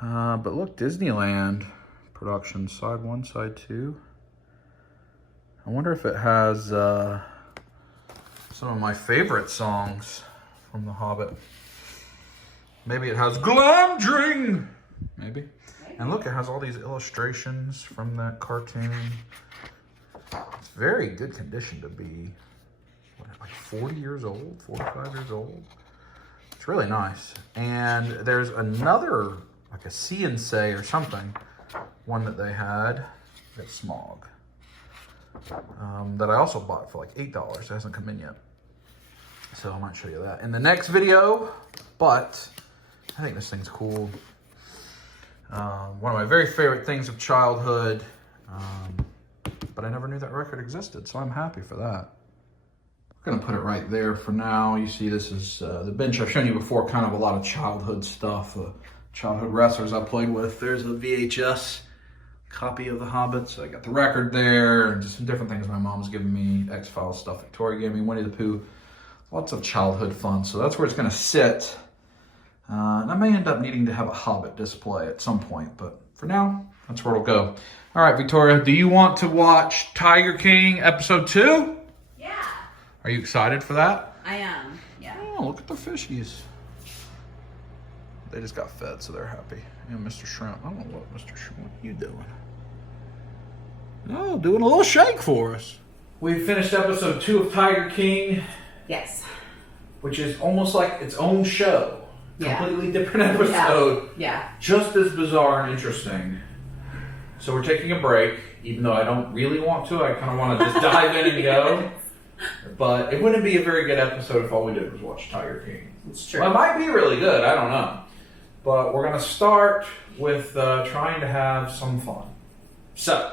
But look, Disneyland production, side 1, side 2. I wonder if it has some of my favorite songs from The Hobbit. Maybe it has Glamdring. Maybe. And look, it has all these illustrations from that cartoon. It's very good condition to be, what, like 40 years old, 45 years old. It's really nice. And there's another, like a See and Say or something, one that they had, it's Smog, that I also bought for like $8. It hasn't come in yet. So I might show you that in the next video, but I think this thing's cool. One of my very favorite things of childhood, but I never knew that record existed, so I'm happy for that. I'm gonna put it right there for now. You see this is the bench I've shown you before, kind of a lot of childhood stuff, childhood wrestlers I played with. There's a VHS copy of The Hobbit, so I got the record there, and just some different things my mom's given me, X-Files stuff Victoria gave me, Winnie the Pooh, lots of childhood fun, so that's where it's gonna sit. And I may end up needing to have a Hobbit display at some point, but for now, that's where it'll go. All right, Victoria, do you want to watch Tiger King episode 2? Yeah. Are you excited for that? I am, yeah. Oh, look at the fishies. They just got fed, so they're happy. And Mr. Shrimp. I don't know what Mr. Shrimp, what are you doing? Oh, doing a little shake for us. We finished episode 2 of Tiger King, Yes. which is almost like its own show. Yeah. Completely different episode. Yeah. Just as bizarre and interesting. So we're taking a break, even though I don't really want to. I kind of want to just dive in and go. But it wouldn't be a very good episode if all we did was watch Tiger King. It's true. Well, it might be really good. I don't know. But we're going to start with trying to have some fun. So,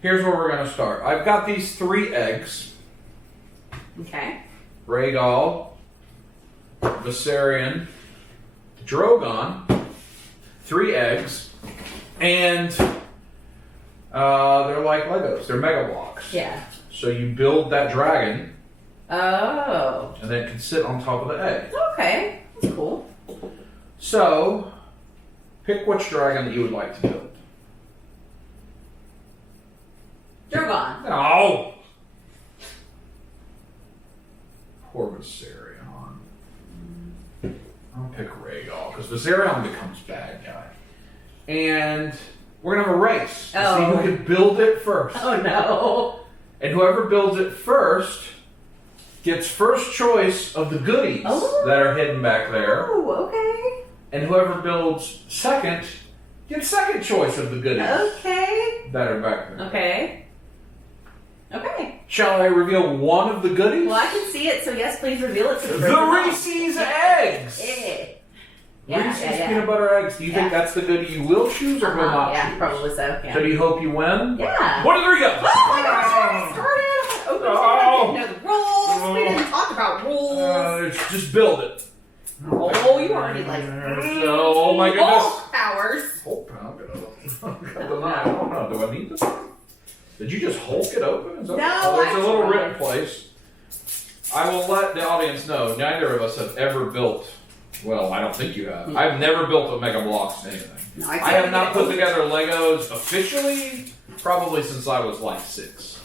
here's where we're going to start. I've got these 3 eggs. Okay. Rhaegal, Viserion, Drogon, 3 eggs, and they're like Legos. They're Mega Blocks. Yeah. So you build that dragon, Oh. and then it can sit on top of the egg. Okay. That's cool. So, pick which dragon that you would like to build. Drogon. No! Poor Viserion. I'll pick Rhaegal, because Viserion becomes bad guy. And we're going to have a race to see who can build it first. Oh, no. And whoever builds it first gets first choice of the goodies that are hidden back there. Oh, okay. And whoever builds second gets second choice of the goodies Okay. that are back there. Okay. Okay. Shall I reveal one of the goodies? Well, I can see it, so yes, please reveal it to the The Reese's eggs! Yeah. Reese's peanut butter eggs. Do you think that's the goodie you will choose or will not Yeah, choose? probably so. Yeah. So do you hope you win? Yeah. 1, 2, 3, go! Oh my gosh, I already started. Oh. We didn't know the rules. We didn't talk about rules. Just build it. Oh, you already like. Oh my goodness. Hulk powers. Hulk power. I don't know. Do I need this? Did you just Hulk it open? Is that there's a little written place. I will let the audience know, neither of us have ever built, well, I don't think you have. I've never built a Mega Bloks anything. No, I have not put together Legos officially, probably since I was like 6.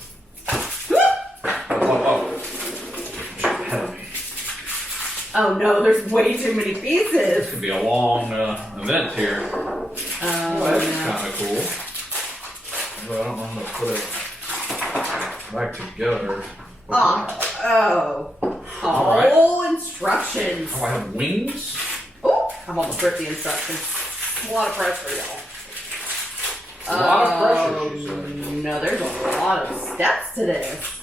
Ahead of me. Oh no, there's way too many This pieces. could be a long event here. Well, that's kind of cool. But I don't know how to put it back together. Oh. All right. Whole instructions. Oh, I have wings? Oh, I'm almost ripped the instructions. a lot of pressure, y'all. A lot of pressure, she said. No, there's a lot of steps to this.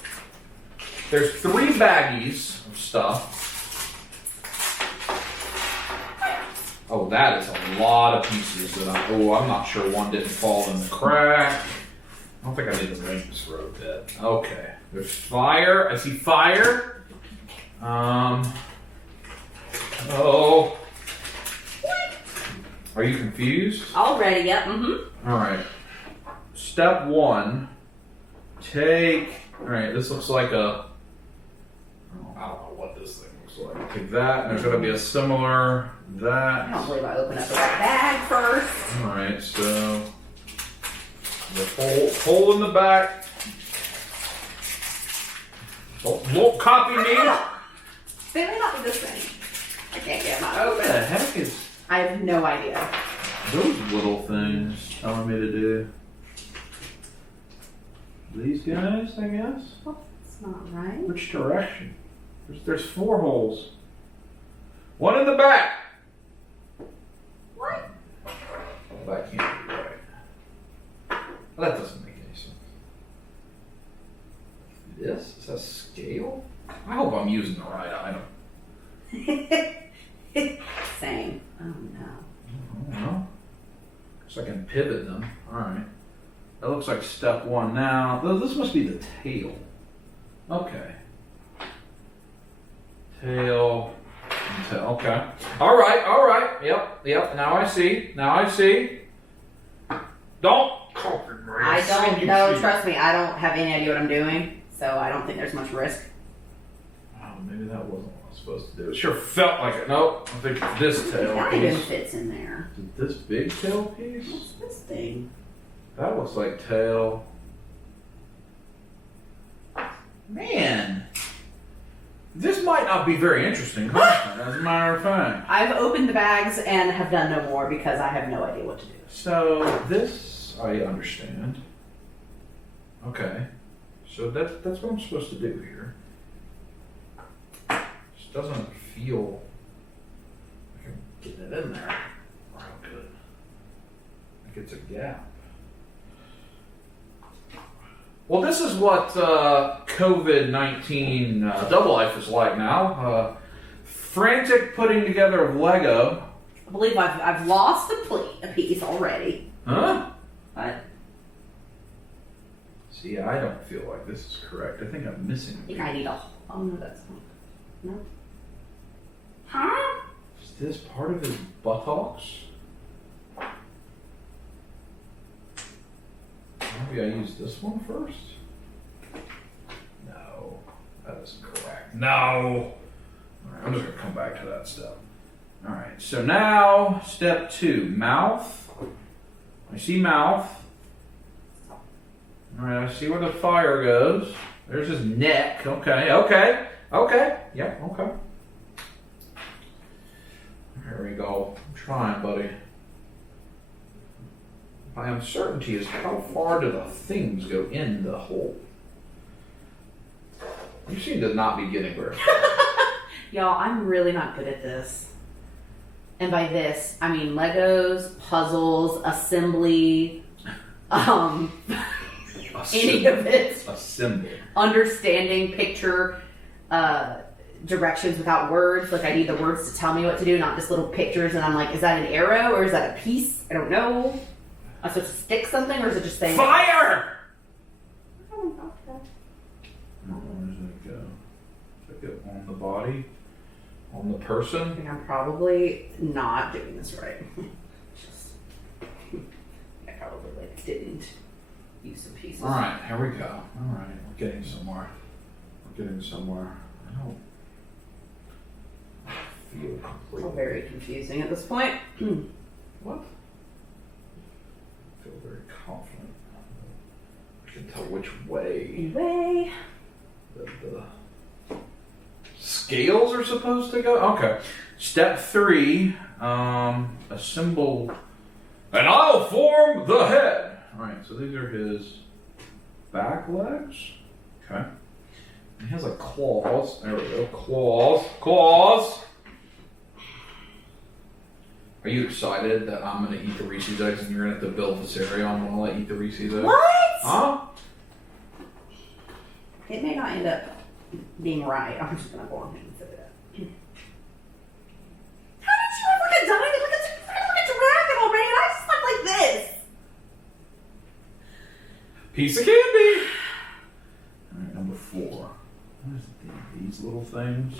There's 3 baggies of stuff. Oh, that is a lot of pieces that I'm not sure one didn't fall in the crack. I don't think I need to ring this road bit. Okay. There's fire. I see fire. Oh. Are you confused? Already, yep. Mm-hmm. All right. Step 1. All right, this looks like a, I don't know what this thing looks like. Take that, and there's going to be a similar, I don't believe I open up that bag first. All right, so the hole in the back. Won't copy me. They may not be this thing. I can't get mine What the open. heck is I have no idea. those little things telling me to do? These guys, I guess? Oh, it's not right. Which direction? There's 4 holes. One in the back. What? That can't be right. Well, that doesn't make any sense. This is a scale? I hope I'm using the right item. Same. Oh no. I don't know. So I can pivot them. Alright. That looks like step 1 now. This must be the tail. Okay. Tail. Okay. Alright. Yep. Now I see. Don't copy me. I don't know. Trust me, I don't have any idea what I'm doing, so I don't think there's much risk. Oh, maybe that wasn't what I was supposed to do. It sure felt like it. Nope. I think it's this tail That even piece. fits in there. This big tail piece? What's this thing? That looks like tail. Man. This might not be very interesting content, as a matter of fact. I've opened the bags and have done no more because I have no idea what to do. So this I understand. Okay. So that's what I'm supposed to do here. Just doesn't feel like I'm getting it in there. Wow, good. Like it's a gap. Well, this is what COVID-19 double life is like now. Frantic putting together of Lego. I believe I've lost a piece already. Huh? But See, I don't feel like this is correct. I think I'm missing. I think I need a. Oh no, that's not. No. Huh? Is this part of his buttocks? Maybe I use this one first? No, that isn't correct. No! Alright, I'm just gonna come back to that step. Alright, so now, step 2, mouth. I see mouth. Alright, I see where the fire goes. There's his neck. Okay. Yeah, okay. There we go. I'm trying, buddy. My uncertainty is how far do the things go in the hole? You seem to not be getting very far. Y'all, I'm really not good at this. And by this, I mean Legos, puzzles, assembly, any of it. Assemble. Understanding picture directions without words. Like I need the words to tell me what to do, not just little pictures. And I'm like, is that an arrow or is that a piece? I don't know. I'm supposed to stick something or is it just saying Fire! Oh, okay. Where does it go? Does it go on the body? On the I person? think I'm probably not doing this right. Just, I probably didn't use some pieces. Alright, here we go. Alright, we're getting somewhere. I don't feel It's all completely. very confusing at this point. What? I feel very confident. I can tell which way Anyway, the scales are supposed to go. Okay. Step 3, assemble, and I'll form the head. All right. So these are his back legs. Okay. He has like claws. There we go. Claws. Are you excited that I'm going to eat the Reese's eggs and you're going to have to build this area on while I eat the Reese's eggs? What? Huh? It may not end up being right. I'm just gonna go on and set it up. How did you have like a diamond? Look at dragon already, and I just look like this. Piece of candy. All right, number 4. What is it? These little things.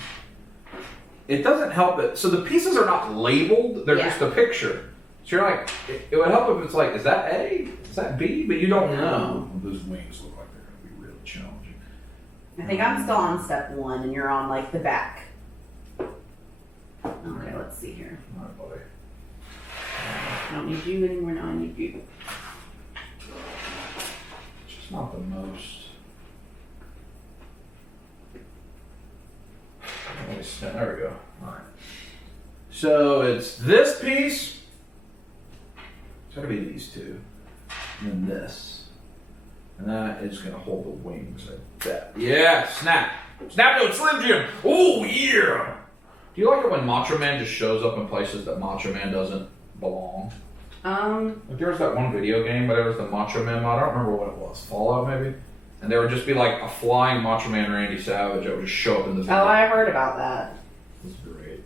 It doesn't help it. So the pieces are not labeled. They're just a picture. So you're like, it would help if it's like, is that A? Is that B? But you don't know. Those wings look like they're going to be really challenging. I think I'm still on step 1, and you're on like the back. Okay, let's see here. All right, buddy. I don't need you anymore. Now I need you. It's just not the most. There we go. All right. So it's this piece. It's gotta be these two, and then this, and that is gonna hold the wings like that. Yeah, snap, snap to it, Slim Jim. Oh yeah. Do you like it when Macho Man just shows up in places that Macho Man doesn't belong? Like there was that one video game, but it was the Macho Man mod. I don't remember what it was. Fallout maybe. And there would just be like a flying Macho Man Randy Savage that would just show up in the video. Oh, I heard about that. That's great.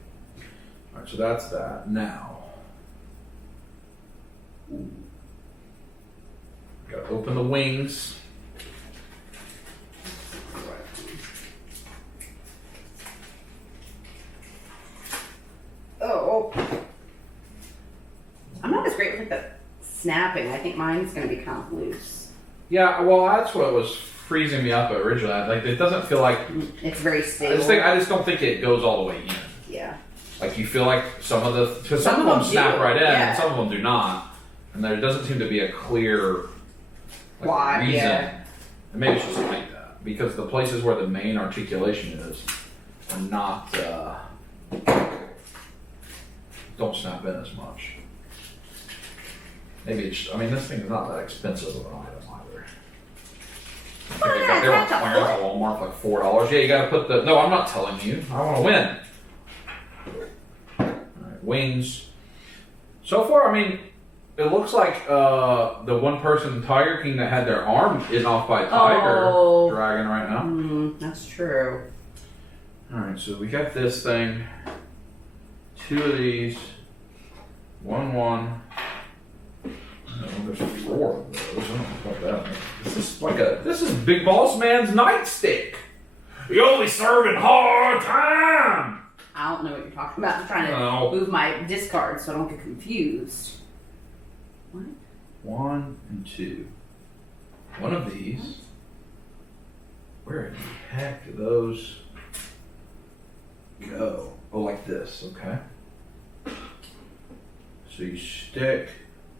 All right, so that's that. Now, gotta open the wings. Oh. I'm not as great with the snapping. I think mine's gonna be kind of loose. Yeah, well, that's what was freezing me up originally. Like, it doesn't feel like it's very stable. I just don't think it goes all the way in. Yeah. Like you feel like some of them snap right in, and some of them do not, and there doesn't seem to be a clear reason. Yeah. And maybe it's just like that because the places where the main articulation is are not don't snap in as much. Maybe it's. I mean, this thing is not that expensive of an item either. I think they were on clearance at Walmart for like $4. Yeah, you got to put the. No, I'm not telling you. I want to win. Wings. So far, I mean, it looks like the one person Tiger King that had their arm is off by a tiger dragon right now. That's true. All right, so we got this thing. 2 of these. 1. There's 4 of those. I don't know about that. This is Big Boss Man's nightstick. You only serve in hard time. I don't know what you're talking about. I'm trying to move my discards so I don't get confused. What? 1 and 2. One of these. Where in the heck do those go? Oh, like this, okay. So you stick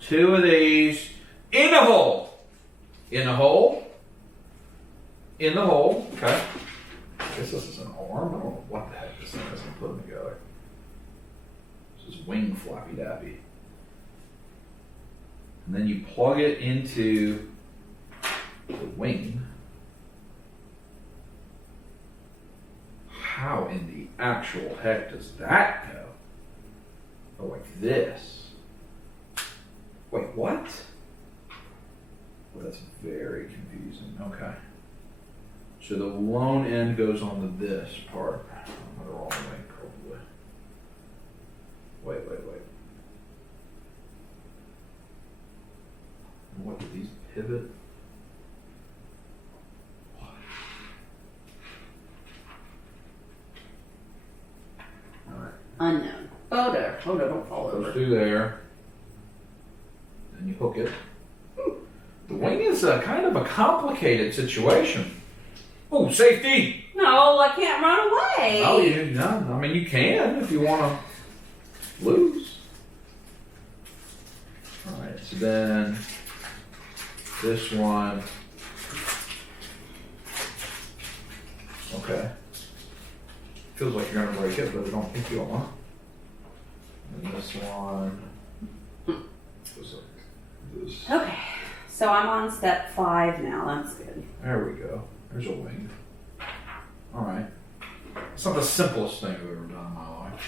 2 of these in the hole. In the hole. In the hole, okay. I guess this is an arm. I don't know what the heck this thing is I'm putting together. This is wing floppy dappy. And then you plug it into the wing. How in the actual heck does that go? Oh, like this. Wait, what? Well, that's very confusing. Okay. So the lone end goes on to this part. I'm the wrong way, probably. Wait. What do these pivot? What? Alright. Unknown. Oh, there. Oh, no, don't fall Goes over. through there. Then you hook it. The wing is a kind of a complicated situation. Oh, safety! No, I can't run away. Oh, I mean, you can if you want to lose. All right, so then this one. Okay. Feels like you're gonna break it, but I don't think you are. And this one. Goes like this. Okay, so I'm on step 5 now. That's good. There we go. There's a wing. Alright. It's not the simplest thing I've ever done in my life.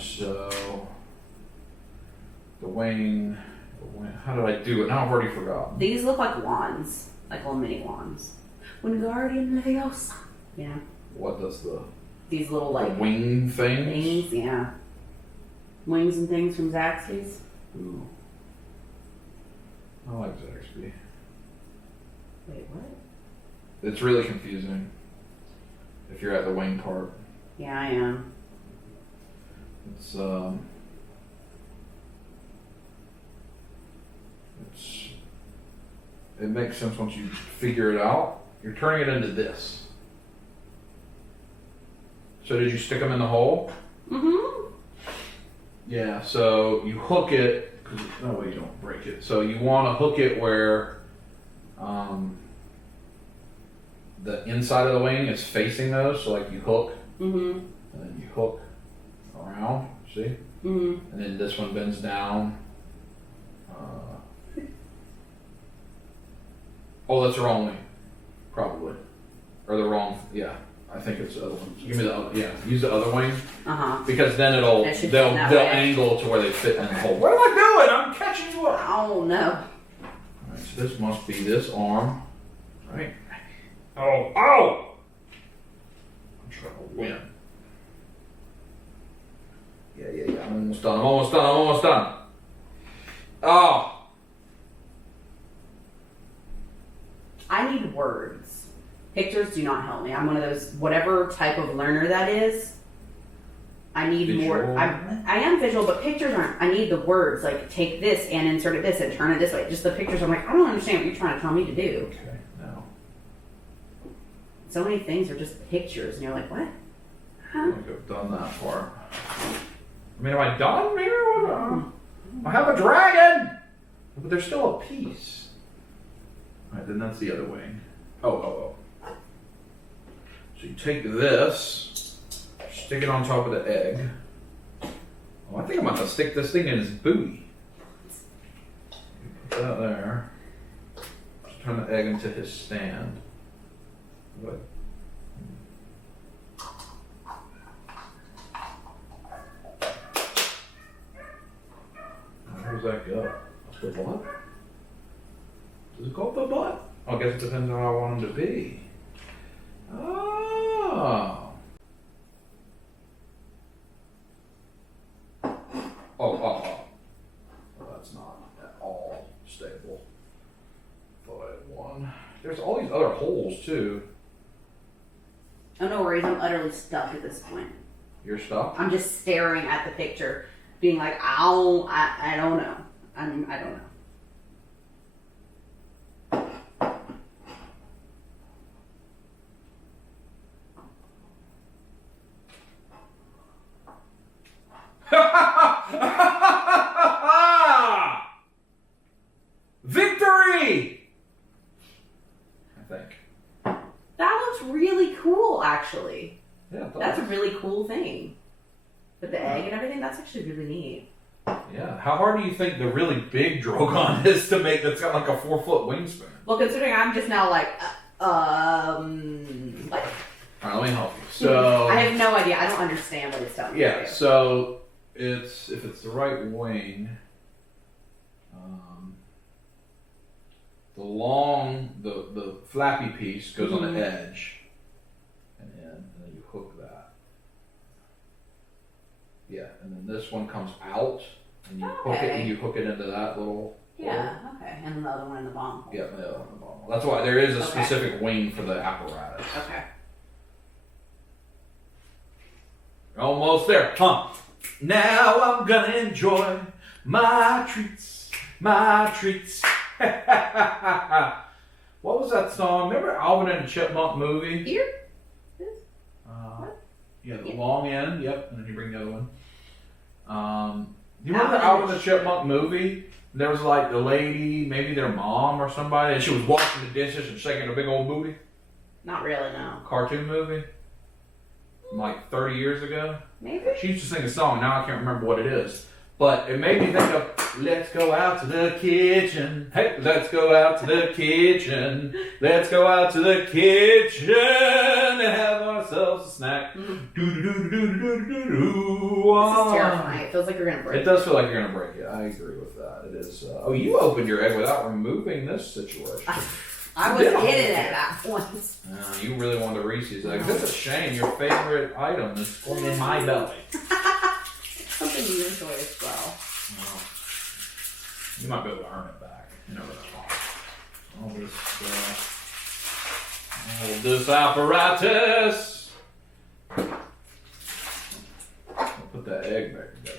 So The wing. How did I do it? Now I've already forgotten. These look like wands, like little mini wands. Wingardium Leviosa. Yeah. What does These little like wing things? things, yeah. Wings and things from Zaxby's. Ooh. I like Zaxby. Wait, what? It's really confusing if you're at the wing part. Yeah, I am. It's it makes sense once you figure it out. You're turning it into this. So did you stick them in the hole? Mm-hmm. Yeah, so you hook it, because that way you don't break it. So you want to hook it where the inside of the wing is facing those. So like you hook, Mm-hmm. and then you hook around, see? Mm-hmm. And then this one bends down. Oh, that's the wrong wing, probably. Or the wrong, yeah. I think it's the other one. Give me the other, yeah. Use the other wing. Uh-huh. Because then That should they'll fit that way. angle to where they fit in the hole. What am I doing? I'm catching you up. Oh, no. Alright, so this must be this arm. Right? Oh! I'm trying to win. Yeah. I'm almost done. Oh! I need words. Pictures do not help me. I'm one of those, whatever type of learner that is, I need more. Visual? I am visual, but pictures aren't. I need the words, like take this and insert it this and turn it this way. Just the pictures, I'm like, I don't understand what you're trying to tell me to do. Okay, now. So many things are just pictures, and you're like, what? I Huh? think I've done that part. I mean, am I done here? I have a dragon! But there's still a piece. Alright, then that's the other wing. Oh. So you take this, stick it on top of the egg. Oh, I think I'm about to stick this thing in his booty. Put that there. Just turn the egg into his stand. What? Where does that go? Up the butt? Does it go up the butt? Oh, I guess it depends on how I want him to be. Oh. Oh, that's not at all stable. Thought I had one. There's all these other holes too. Oh, no worries. I'm utterly stuck at this point. You're stuck? I'm just staring at the picture, being like, ow, I don't know. I don't know. Victory! I think. That looks really cool, actually. Yeah, That's a really cool thing. With the egg and everything, that's actually really neat. Yeah. How hard do you think the really big Drogon is to make that's got like a 4-foot wingspan? Well, considering I'm just now like, what? Alright, let me help you. So I have no idea. I don't understand what it's telling me. yeah, to do. so if it's the right wing, the flappy piece goes on the edge, and then you hook that. Yeah, and then this one comes out, and you hook it, and you hook it into that little. Yeah. Okay. And then the other one in the bottom. Yeah, the other one on the bottom. That's why there is a specific wing for the apparatus. Okay. Almost there, huh? Now I'm gonna enjoy my treats, my treats. What was that song? Remember Alvin and the Chipmunk movie? Here? Yeah, the long end. Yep, and then you bring the other one. Do you remember the Alvin Alvin and the Chipmunk movie? There was like the lady, maybe their mom or somebody, and she was washing the dishes and shaking a big old booty. Not really, no. Cartoon movie, from like 30 years ago. Maybe? She used to sing a song, now I can't remember what it is. But it made me think of, let's go out to the kitchen. Hey, let's go out to the kitchen. Let's go out to the kitchen and have ourselves a snack. Mhm. Do do do do do do do do. This is terrifying. It feels like you're gonna break. It does feel like you're gonna break it. I agree with that. It is. Oh, you opened your egg without removing this situation. I was in it at that point. You really wanted a Reese's egg. That's a shame. Your favorite item is going in my belly. Something you enjoy as well. Well, you might be able to earn it back. You never know. All this apparatus. I'll put that egg back together.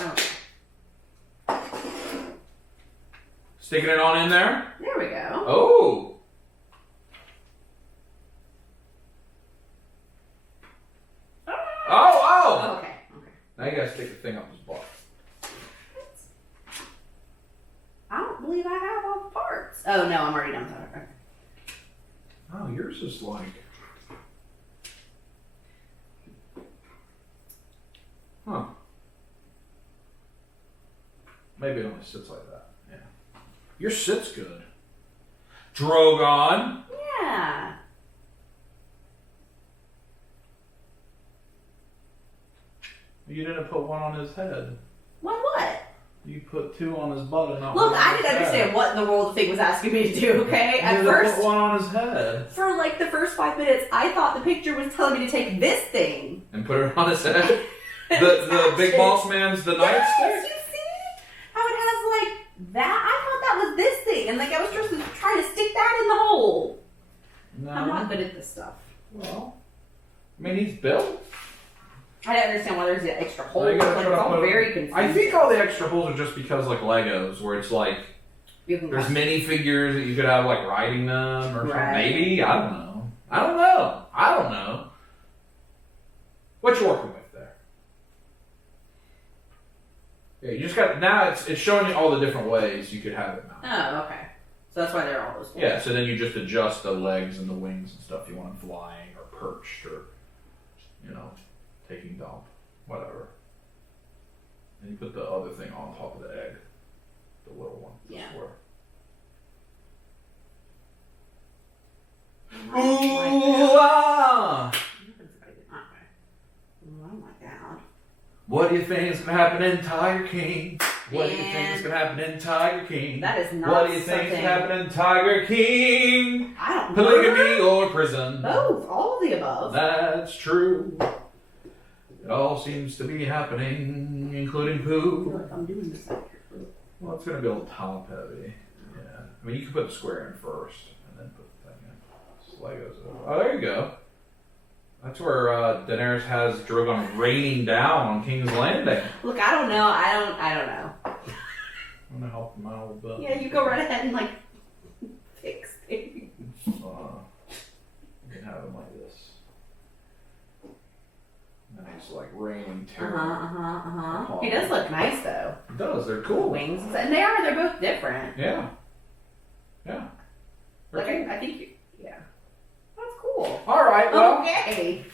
Oh. Sticking it on in there. There we go. Oh. Oh. Okay. Now you gotta stick the thing up his butt. I don't believe I have all the parts. Oh no, I'm already done with that. Okay. Oh, yours is like. Huh. Maybe it only sits like that. Yeah. Your sit's good. Drogon. Yeah. You didn't put one on his head. What? You put two on his butt and not Look, one on I his didn't understand head. what in the world the thing was asking me to do, okay? You At had to first, put one on his head for like the first 5 minutes, I thought the picture was telling me to take this thing. and put it on his head. The big boss man's the Yes, nightstick. you see how it has like that? I thought that was this thing, and like I was just trying to stick that in the hole. No. I'm not good at this stuff. Well, I mean, he's built. I didn't understand why there's an extra hole. Now you gotta Like, try it's to all put- very confusing. I think all the extra holes are just because like Legos, where it's like You can there's watch. minifigures that you could have like riding them or Right. something. Maybe I don't know. I don't know. What you working with there? Yeah, you just got now. It's showing you all the different ways you could have it mounted. Oh, okay. So that's why there are all those holes. Yeah, so then you just adjust the legs and the wings and stuff. You want them flying or perched or, taking dump, whatever. And you put the other thing on top of the egg, the little one. the Yeah. square. Oh Ooh, ah! my god. What do you think is gonna happen in Tiger King? What do you think is gonna happen in Tiger King? That is not What do you think is something- gonna happen in Tiger King? I don't know. Polygamy or prison? Both. All of the above. That's true. It all seems to be happening, including I feel poo. like I'm doing this. Well, it's gonna be a little top heavy. Yeah. I mean, you can put the square in first, and then put the thing in. Just Legos. Oh, there you go. That's where Daenerys has Drogon raining down on King's Landing. Look, I don't know. I don't know. I'm gonna help him out a little bit. Yeah, you go right ahead and like fix things. You can have him like this. And it's like raining terror. He does look nice though. It does. They're cool. Wings and stuff. And they're both different. Yeah. Yeah. They're Like cool. I think, yeah, that's cool. All right. Well, Okay.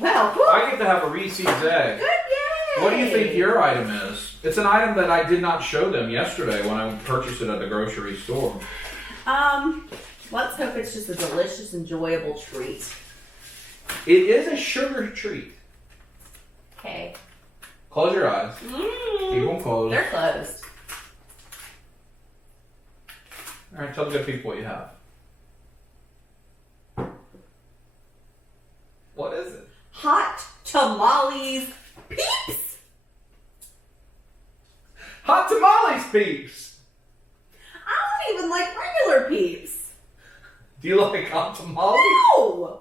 Well, whew. I get to have a Reese's egg. Good, yay! What do you think your item is? It's an item that I did not show them yesterday when I purchased it at the grocery store. Let's hope it's just a delicious, enjoyable treat. It is a sugar treat. Okay. Close your eyes. Keep them closed. They're closed. All right, tell the good people what you have. What is it? Hot tamales peeps. Hot tamales, peeps. I don't even like regular peeps. Do you like hot tamales? No.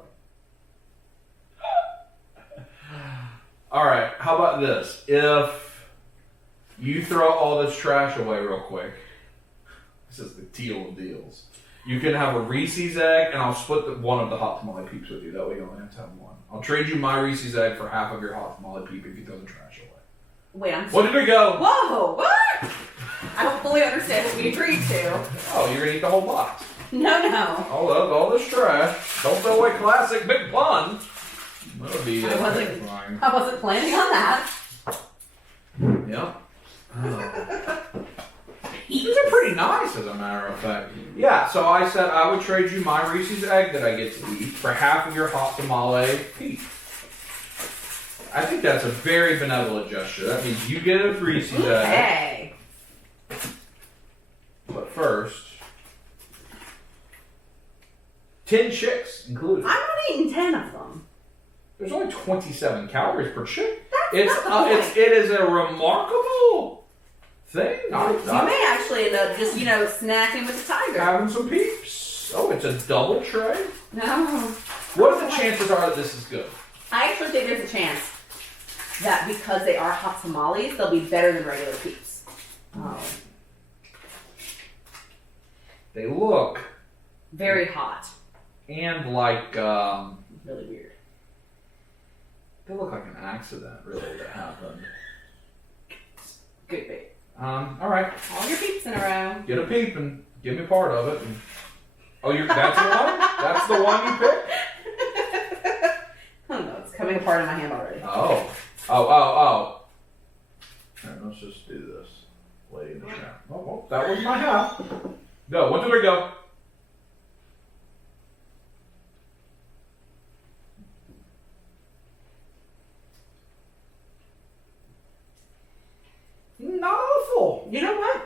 All right, how about this? If you throw all this trash away real quick, this is the deal of deals. You can have a Reese's egg, and I'll split one of the hot tamale peeps with you. That way you only have to have one. I'll trade you my Reese's egg for half of your hot tamale peep if you throw the trash away. Wait, I'm. What did we go? Whoa! What? I don't fully understand what we agreed to. Oh, you're gonna eat the whole box. No. All this trash. Don't throw away classic big pun. That would be terrifying. I wasn't planning on that. Yep. Oh. peeps. These are pretty nice, as a matter of fact. Yeah, so I said I would trade you my Reese's egg that I get to eat for half of your hot tamale peep. I think that's a very benevolent gesture. That means you get a Reese's egg. Hey. But first, 10 chicks included. I'm not eating 10 of them. There's only 27 calories per chick. That's not the point. It is a remarkable thing. You may actually end up just, snacking with the tiger. Having some peeps. Oh, it's a double tray. No. What are the chances are that this is good? I actually think there's a chance that because they are hot tamales, they'll be better than regular peeps. Oh. They look Very hot. and like Really weird. they look like an accident, really, that happened. Good bait. All right, All your peeps in a row. get a peep and give me part of it. Oh, that's the one? That's the one you picked? I don't know. It's coming apart in my hand already. Oh. All right, let's just do this. Lay in the shower. Oh, well, that was my half. Go. 1, 2, 3, go. Not awful. You know what?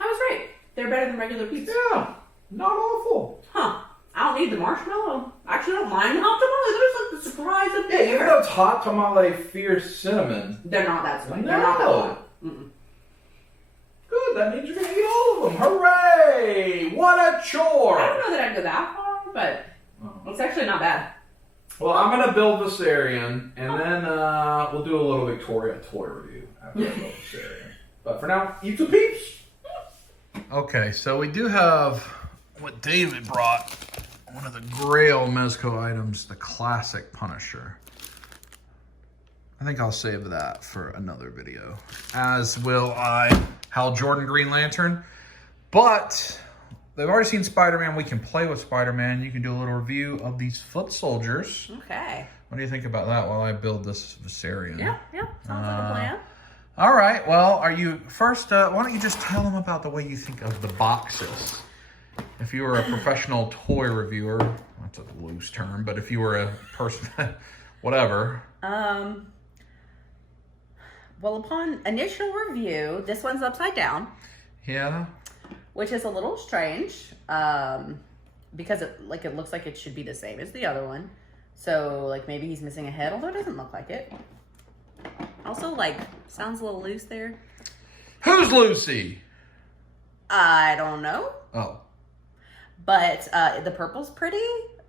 I was right. They're better than regular peeps. Yeah, not awful. Huh. I don't need the marshmallow. I actually don't mind the hot tamales. There's like the surprise of Yeah, even though it's hot tamale fierce cinnamon. They're not that sweet. No. They're not that hot. Mm-mm. Good, that means you're going to eat all of them. Hooray! What a chore! I don't know that I'd go that far, but it's actually not bad. Well, I'm going to build Viserion, and then we'll do a little Victoria toy review after I build Viserion. But for now, eat the peeps! Okay, so we do have what David brought. One of the Grail Mezco items, the classic Punisher. I think I'll save that for another video, as will Hal Jordan Green Lantern. But they've already seen Spider-Man. We can play with Spider-Man. You can do a little review of these foot soldiers. Okay. What do you think about that while I build this Viserion? Yeah. Sounds like a plan. All right, well, are you first, why don't you just tell them about the way you think of the boxes? If you were a professional toy reviewer, that's a loose term, but if you were a person, whatever. Well, upon initial review, this one's upside down. Yeah. Which is a little strange, because it looks like it should be the same as the other one. So, maybe he's missing a head, although it doesn't look like it. Also, sounds a little loose there. Who's Lucy? I don't know. Oh. But the purple's pretty.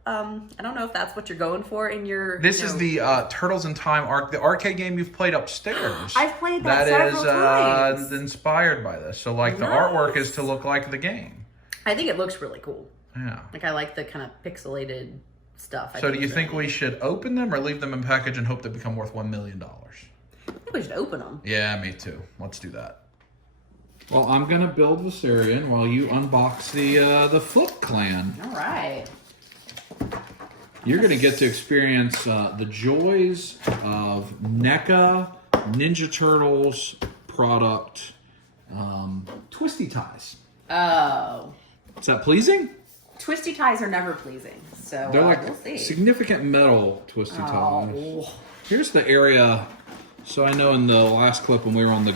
I don't know if that's what you're going for in your... This is the Turtles in Time the arcade game you've played upstairs. I've played that several times. That is inspired by this. So, the artwork is to look like the game. I think it looks really cool. Yeah. I like the kind of pixelated stuff. So do you think we should open them or leave them in package and hope they become worth $1 million? I think we should open them. Yeah, me too. Let's do that. Well, I'm going to build Viserion while you unbox the Foot Clan. All right. You're going to get to experience the joys of NECA Ninja Turtles product twisty ties. Oh. Is that pleasing? Twisty ties are never pleasing, so They're we'll see. significant metal twisty ties. Oh. Here's the area. So I know in the last clip when we were on the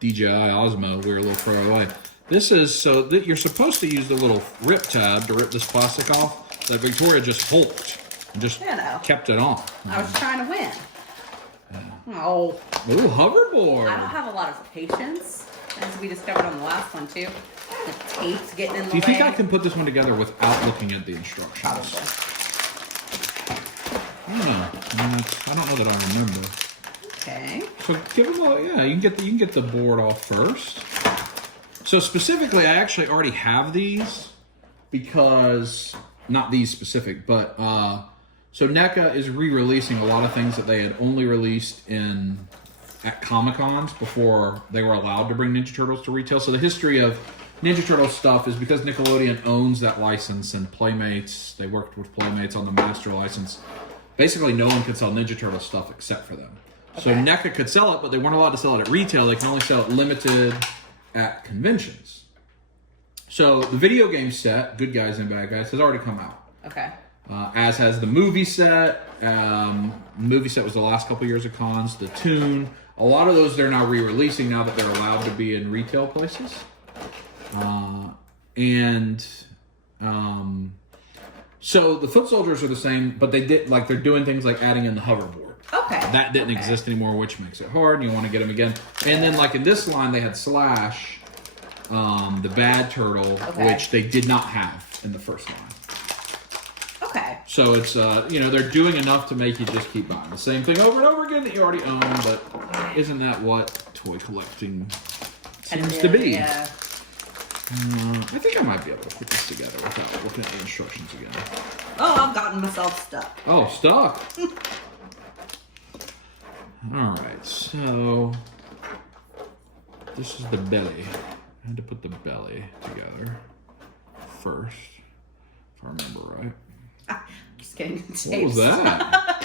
DJI Osmo, we were a little further away. This is so that you're supposed to use the little rip tab to rip this plastic off. That Victoria just hulked and just kept it on. I was trying to win. Oh. Ooh, hoverboard. I don't have a lot of patience, as we discovered on the last one too. The tape's getting in the way. Do you think I can put this one together without looking at the instructions? Probably. I don't know. I don't know that I remember. Okay. So give them you can get the board off first. So specifically, I actually already have these because not these specific, but so NECA is re-releasing a lot of things that they had only released at Comic-Cons before they were allowed to bring Ninja Turtles to retail. So the history of Ninja Turtles stuff is because Nickelodeon owns that license and Playmates, they worked with Playmates on the master license. Basically, no one could sell Ninja Turtle stuff except for them. Okay. So NECA could sell it, but they weren't allowed to sell it at retail. They can only sell it limited at conventions. So the video game set, Good Guys and Bad Guys, has already come out. Okay. As has the movie set. Movie set was the last couple years of cons. The Tune. A lot of those they're now re-releasing now that they're allowed to be in retail places. So the foot soldiers are the same, but they're doing things like adding in the hoverboard. Okay. That didn't exist anymore, which makes it hard, and you want to get them again. And then like in this line, they had Slash, the Bad Turtle, which they did not have in the first line. Okay. So it's, they're doing enough to make you just keep buying the same thing over and over again that you already own, but isn't that what toy collecting seems to be? Yeah. I think I might be able to put this together without looking at the instructions again. Oh, I've gotten myself stuck. Oh, stuck. All right, so this is the belly. I had to put the belly together first, if I remember right. Just getting tape. What was that?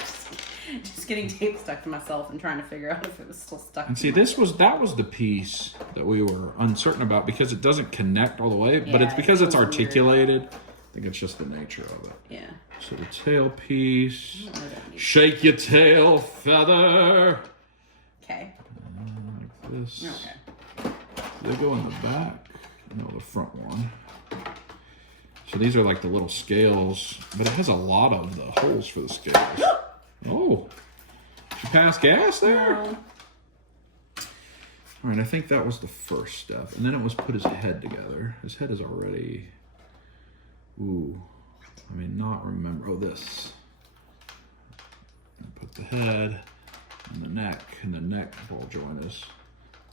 Just getting tape stuck to myself and trying to figure out if it was still stuck. And see, that was the piece that we were uncertain about because it doesn't connect all the way, but it's because it's articulated. Weird. I think it's just the nature of it. Yeah. So the tail piece. Shake your tail feather. Okay. Like this. Okay. They go in the back. No, the front one. So these are like the little scales, but it has a lot of the holes for the scales. Oh, you passed gas there? No. All right, I think that was the first step. And then it was put his head together. His head is already, I mean, not remember. Oh, this. And put the head and the neck ball joint is.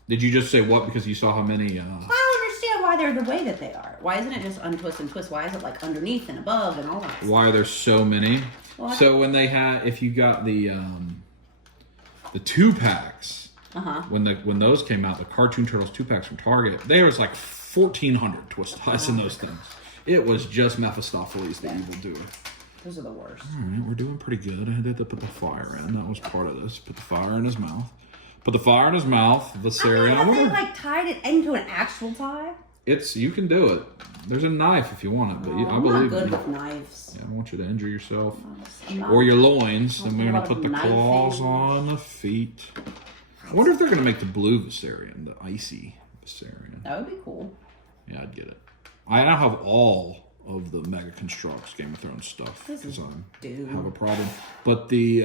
Did you just say what because you saw how many? I don't understand why they're the way that they are. Why isn't it just untwist and twist? Why is it like underneath and above and all that stuff? Why are there so many? Well, so when they had, if you got the 2-packs, when those came out, the Cartoon Turtles 2-packs from Target, there was like 1,400 twist ties in those things. It was just Mephistopheles, the evil doer. Those are the worst. All right, we're doing pretty good. I had to put the fire in. That was part of this. Put the fire in his mouth. Put the fire in his mouth. The Syrian. Have they like tied it into an actual tie? You can do it. There's a knife if you want it, but I I'm believe not good you. with knives. Yeah, I don't want you to injure yourself Not- or your loins. And we're a gonna lot put of the claws knifing. on the feet. I wonder if they're gonna make the blue Viserion, the icy Viserion. That would be cool. Yeah, I'd get it. I now have all of the Mega Constructs Game of Thrones stuff because I have a problem. But they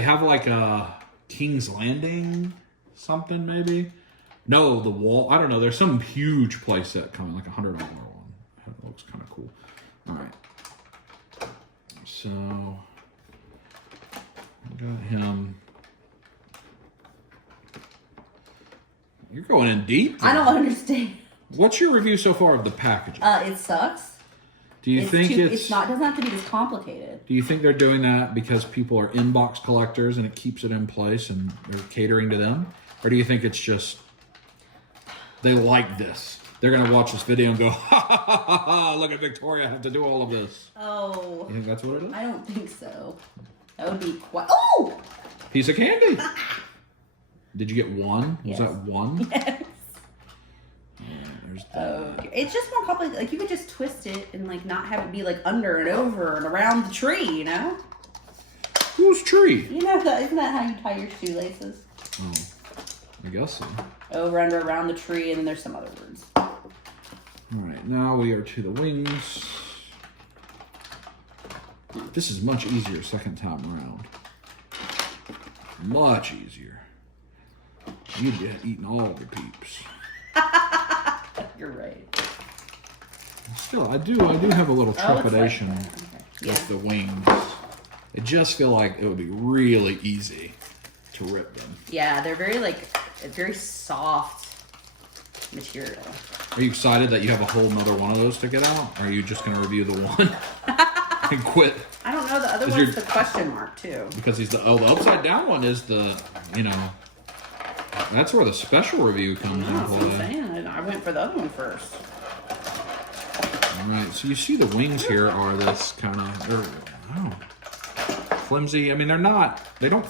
have like a King's Landing something maybe. No, the wall. I don't know. There's some huge playset coming, like $100 one. That looks kind of cool. All right. So I got him. You're going in deep there. I don't understand. What's your review so far of the packaging? It sucks. Do you think it's not? Doesn't have to be this complicated. Do you think they're doing that because people are inbox collectors and it keeps it in place and they're catering to them? Or do you think it's just they like this? They're going to watch this video and go, ha, ha, ha, ha, ha, look at Victoria, I have to do all of this. Oh. You think that's what it is? I don't think so. That would be quite... Oh! Piece of candy. Did you get one? Yes. Was that one? Yes. There's that. It's just more complicated. Like, you could just twist it and, like, not have it be, like, under and over and around the tree, you know? Whose tree? You know, isn't that how you tie your shoelaces? Oh, I guess so. Over, under, around the tree, and then there's some other words. All right, now we are to the wings. This is much easier second time around. Much easier. You'd be eating all the peeps. You're right. Still, I do have a little trepidation with the wings. I just feel like it would be really easy to rip them. Yeah, they're very, like, very soft material. Are you excited that you have a whole nother one of those to get out? Or are you just going to review the one and quit? I don't know. The other one's the question mark, too. Because the upside down one is that's where the special review comes in That's what I'm play. saying. I went for the other one first. All right, so you see the wings here are this kind of, flimsy. I mean, they don't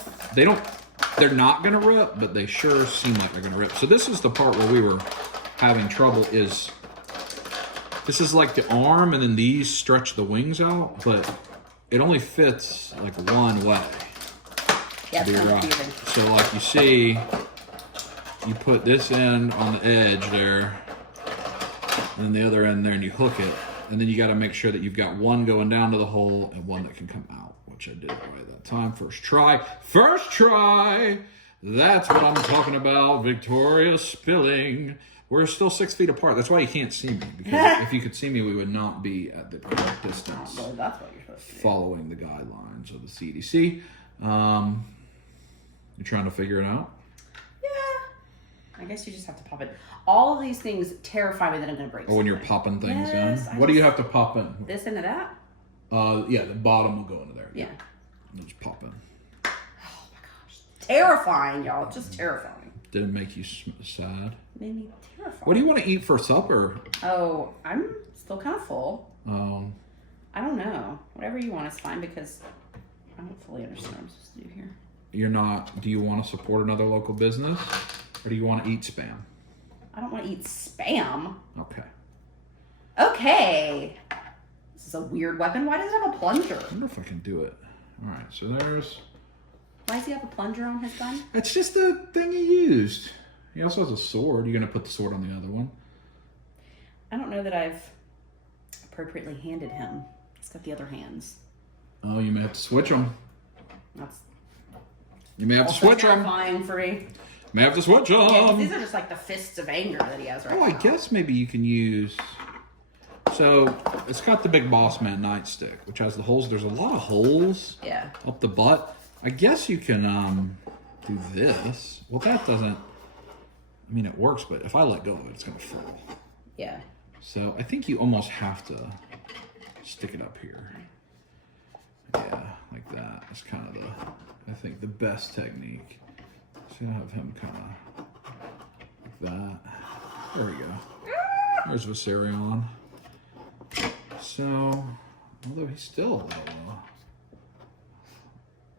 They're not gonna rip, but they sure seem like they're gonna rip. So this is the part where we were having trouble is, this is like the arm and then these stretch the wings out, but it only fits like one way. Yeah, To be it's right. confusing. So like you see, you put this end on the edge there, and then the other end there, and you hook it. And then you gotta make sure that you've got one going down to the hole and one that can come out, which I did right that time. First try. First try! That's what I'm talking about. Victoria spilling. We're still 6 feet apart. That's why you can't see me. Because if you could see me, we would not be at the correct distance. Well, that's what you're supposed to do. Following the guidelines of the CDC. You're trying to figure it out? Yeah. I guess you just have to pop it. All of these things terrify me that I'm going to break Or when you're something. popping things Yes, in? What do you have to pop in? This into that? Yeah, the bottom will go into there. Yeah. It'll just pop in. Terrifying, y'all. Just terrifying. Did it make you sad? Made me terrified. What do you want to eat for supper? Oh, I'm still kind of full. Um, I don't know. Whatever you want is fine because I don't fully understand what I'm supposed to do here. you're not, do you want to support another local business? Or do you want to eat Spam? I don't want to eat Spam. Okay. Okay. This is a weird weapon. Why does it have a plunger? I wonder if I can do it. All right, so there's... Why does he have a plunger on his gun? That's just the thing he used. He also has a sword. You're going to put the sword on the other one? I don't know that I've appropriately handed him. He's got the other hands. Oh, you may have to switch them. That's You may have to also switch them. terrifying for me. May have to switch them. Yeah, 'cause these are just like the fists of anger that he has right Oh, now. I guess maybe you can use... So, it's got the big boss man nightstick, which has the holes. There's a lot of holes Yeah. up the butt. I guess you can do this. Well, that doesn't... I mean, it works, but if I let go of it, it's going to fall. Yeah. So, I think you almost have to stick it up here. Yeah, like that. It's kind of the, I think, the best technique. So, you have him kind of like that. There we go. There's Viserion. So, although he's still a little,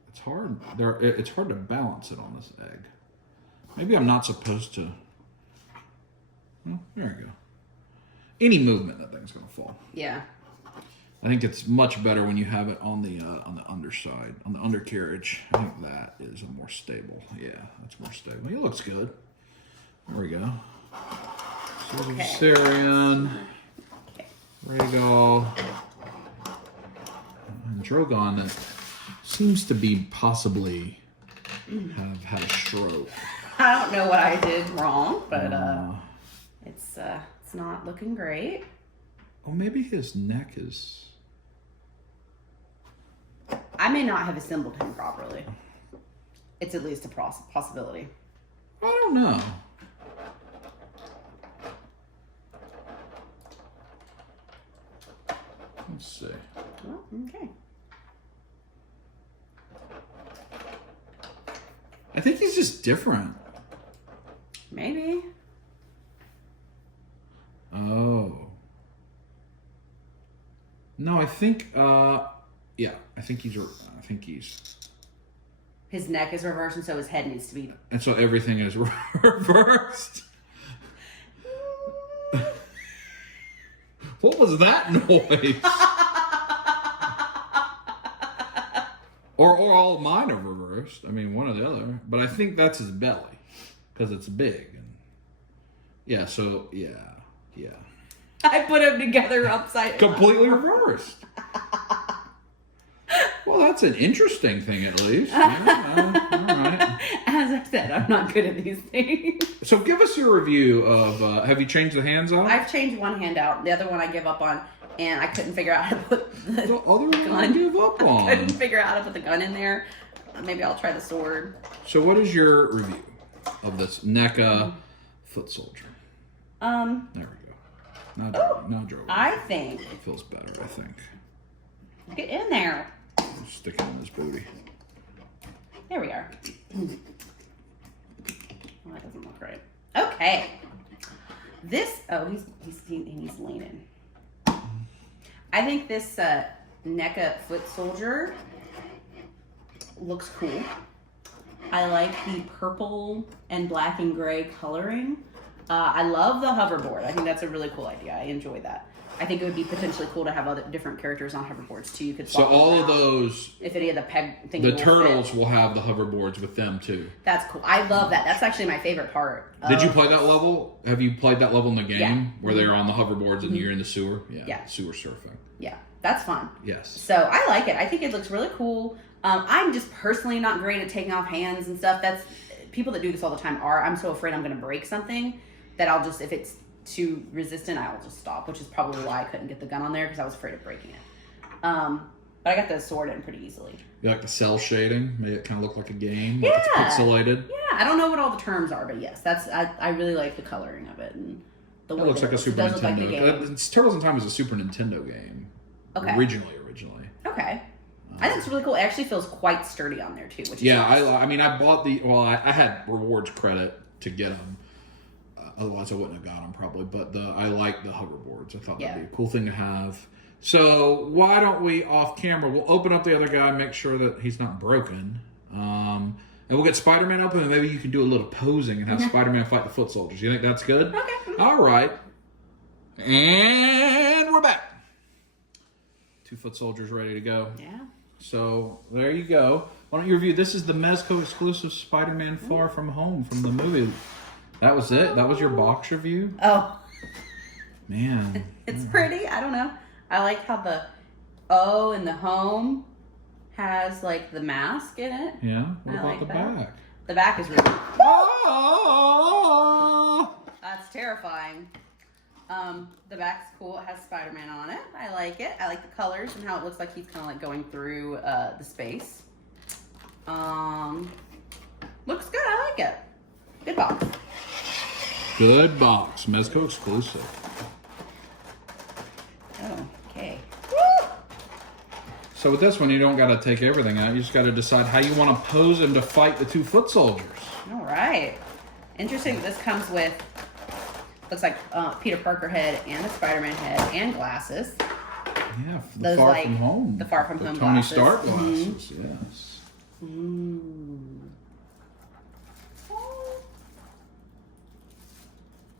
it's hard. It's hard to balance it on this egg. Maybe I'm not supposed to. Well, there we go. Any movement, that thing's gonna fall. Yeah. I think it's much better when you have it on the underside, on the undercarriage. I think that is a more stable. Yeah, that's more stable. It looks good. There we go. So there's Viserion. Rhaegal, and Drogon that seems to be possibly have had a stroke. I don't know what I did wrong, but it's not looking great. Oh, maybe his neck is... I may not have assembled him properly. It's at least a possibility. I don't know. Let's see. Well, okay. I think he's just different. Maybe. Oh. No, I think, yeah, I think he's, His neck is reversed, and so his head needs to be. and so everything is reversed. What was that noise? or all of mine are reversed. I mean, one or the other. But I think that's his belly, because it's big. And yeah, so, yeah. I put them together upside down. Completely reversed. Well, that's an interesting thing, at least. Yeah, all right. As I said, I'm not good at these things. So give us your review of, have you changed the hands out? I've changed one hand out. The other one I give up on, and I couldn't figure out how to put the The other one I gun. give up I couldn't on. figure out how to put the gun in there. Maybe I'll try the sword. So what is your review of this NECA foot soldier? There we go. Now Drogon. I think. It feels better, I think. Get in there. Stick it in his booty. There we are. Well, that doesn't look right. Okay. This. Oh, he's leaning. I think this NECA foot soldier looks cool. I like the purple and black and gray coloring. I love the hoverboard. I think that's a really cool idea. I enjoy that. I think it would be potentially cool to have other different characters on hoverboards too. You could So all of those, if any of the peg things. the turtles will have the hoverboards with them too. That's cool. I love that. That's actually my favorite part. Did you play that level? Have you played that level in the game Yeah. where they're on the hoverboards and you're in the sewer? Yeah. Sewer surfing. Yeah, that's fun. Yes. So I like it. I think it looks really cool. I'm just personally not great at taking off hands and stuff. That's people that do this all the time are. I'm so afraid I'm going to break something that I'll just, if it's too resistant, I'll just stop, which is probably why I couldn't get the gun on there because I was afraid of breaking it. But I got the sword in pretty easily. You like the cell shading? Made it kind of look like a game, Yeah. like it's pixelated. Yeah, I don't know what all the terms are, but yes, I really like the coloring of it and the way It looks like a Super does look like the Nintendo. game. Turtles in Time is a Super Nintendo game. Okay. Originally. Okay. I think it's really cool. It actually feels quite sturdy on there too, which is Yeah, nice. I mean, I bought I had rewards credit to get them. Otherwise, I wouldn't have got them probably. But I like the hoverboards. I thought that'd be a cool thing to have. So why don't we, off camera, we'll open up the other guy, make sure that he's not broken. And we'll get Spider-Man open, and maybe you can do a little posing and have Spider-Man fight the foot soldiers. You think that's good? Okay. All right. And we're back. 2 foot soldiers ready to go. Yeah. So there you go. Why don't you review? This is the Mezco exclusive Spider-Man Far From Home from the movie. That was it? That was your box review? Oh. Man. It's pretty. I don't know. I like how the O in the home has like the mask in it. Yeah? What I about like the that. back? The back is really Oh! that's terrifying. The back's cool. It has Spider-Man on it. I like it. I like the colors and how it looks like he's kind of like going through the space. Looks good. I like it. Good box. Good box. Mezco exclusive. Oh, okay. So with this one, you don't got to take everything out. You just got to decide how you want to pose him to fight the 2 foot soldiers. All right. Interesting. This comes with, looks like Peter Parker head and a Spider-Man head and glasses. Yeah, the Those, Far like, From Home. the Far From Home Tony glasses. Stark Mhm. glasses, yes.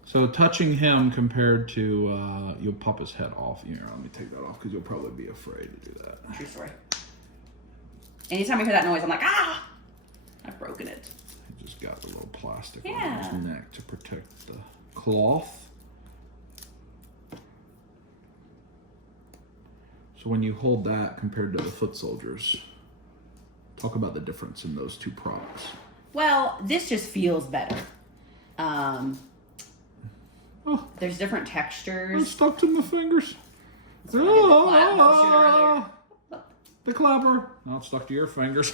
So touching him compared to, you'll pop his head off. Here, let me take that off because you'll probably be afraid to do that. True story. Anytime I hear that noise, I'm like, ah! I've broken it. He just got the little plastic on Yeah. his neck to protect the cloth. So when you hold that compared to the foot soldiers, talk about the difference in those 2 props. Well, this just feels better. Oh, There's different I'm textures. stuck to my fingers. That's what I did the clap motion earlier. The clapper. Not stuck to your fingers.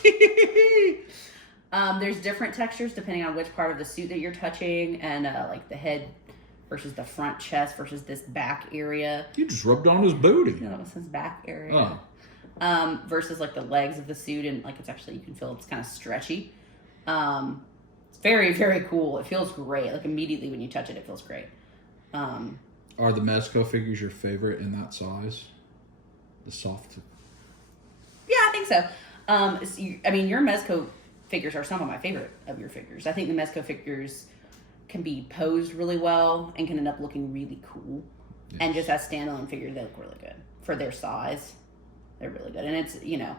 There's different textures depending on which part of the suit that you're touching, and like the head versus the front chest versus this back area. You just rubbed on his booty. No, it says back area. Versus like the legs of the suit, and like it's actually, you can feel it's kind of stretchy. It's very, very cool. It feels great. Like immediately when you touch it, it feels great. Are the Mezco figures your favorite in that size? The soft. Yeah, I think so. I mean, your Mezco figures are some of my favorite of your figures. I think the Mezco figures can be posed really well and can end up looking really cool. Yes. And just as standalone figures, they look really good for their size. They're really good. And it's, you know,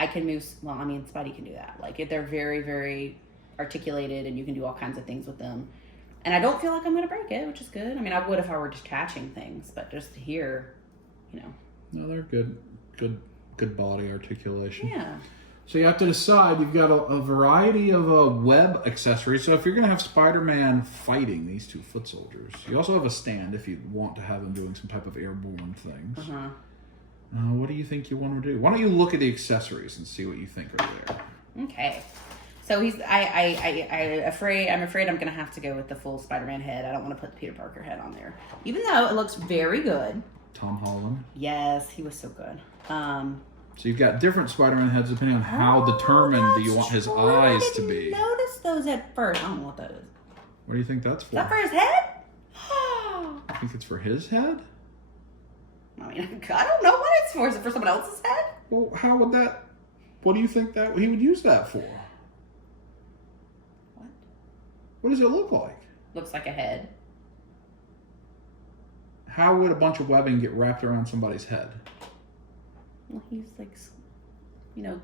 I can move, well, I mean, Spidey can do that. Like, they're very, very articulated, and you can do all kinds of things with them. And I don't feel like I'm going to break it, which is good. I mean, I would if I were detaching things, but just here, you know. No, they're good. Good body articulation. Yeah. So you have to decide. You've got a variety of web accessories. So if you're going to have Spider-Man fighting these 2 foot soldiers, you also have a stand if you want to have him doing some type of airborne things. Uh-huh. What do you think you want to do? Why don't you look at the accessories and see what you think are there? Okay. So I'm afraid I'm gonna have to go with the full Spider-Man head. I don't want to put the Peter Parker head on there, even though it looks very good. Tom Holland. Yes, he was so good. So you've got different Spider-Man heads depending on how determined do you want his eyes to be. I didn't notice those at first. I don't know what that is. What do you think that's for? Is that for his head? I think it's for his head. I mean, I don't know what it's for. Is it for someone else's head? Well, how would that? What do you think that he would use that for? What does it look like? Looks like a head. How would a bunch of webbing get wrapped around somebody's head? Well, he's like, you know,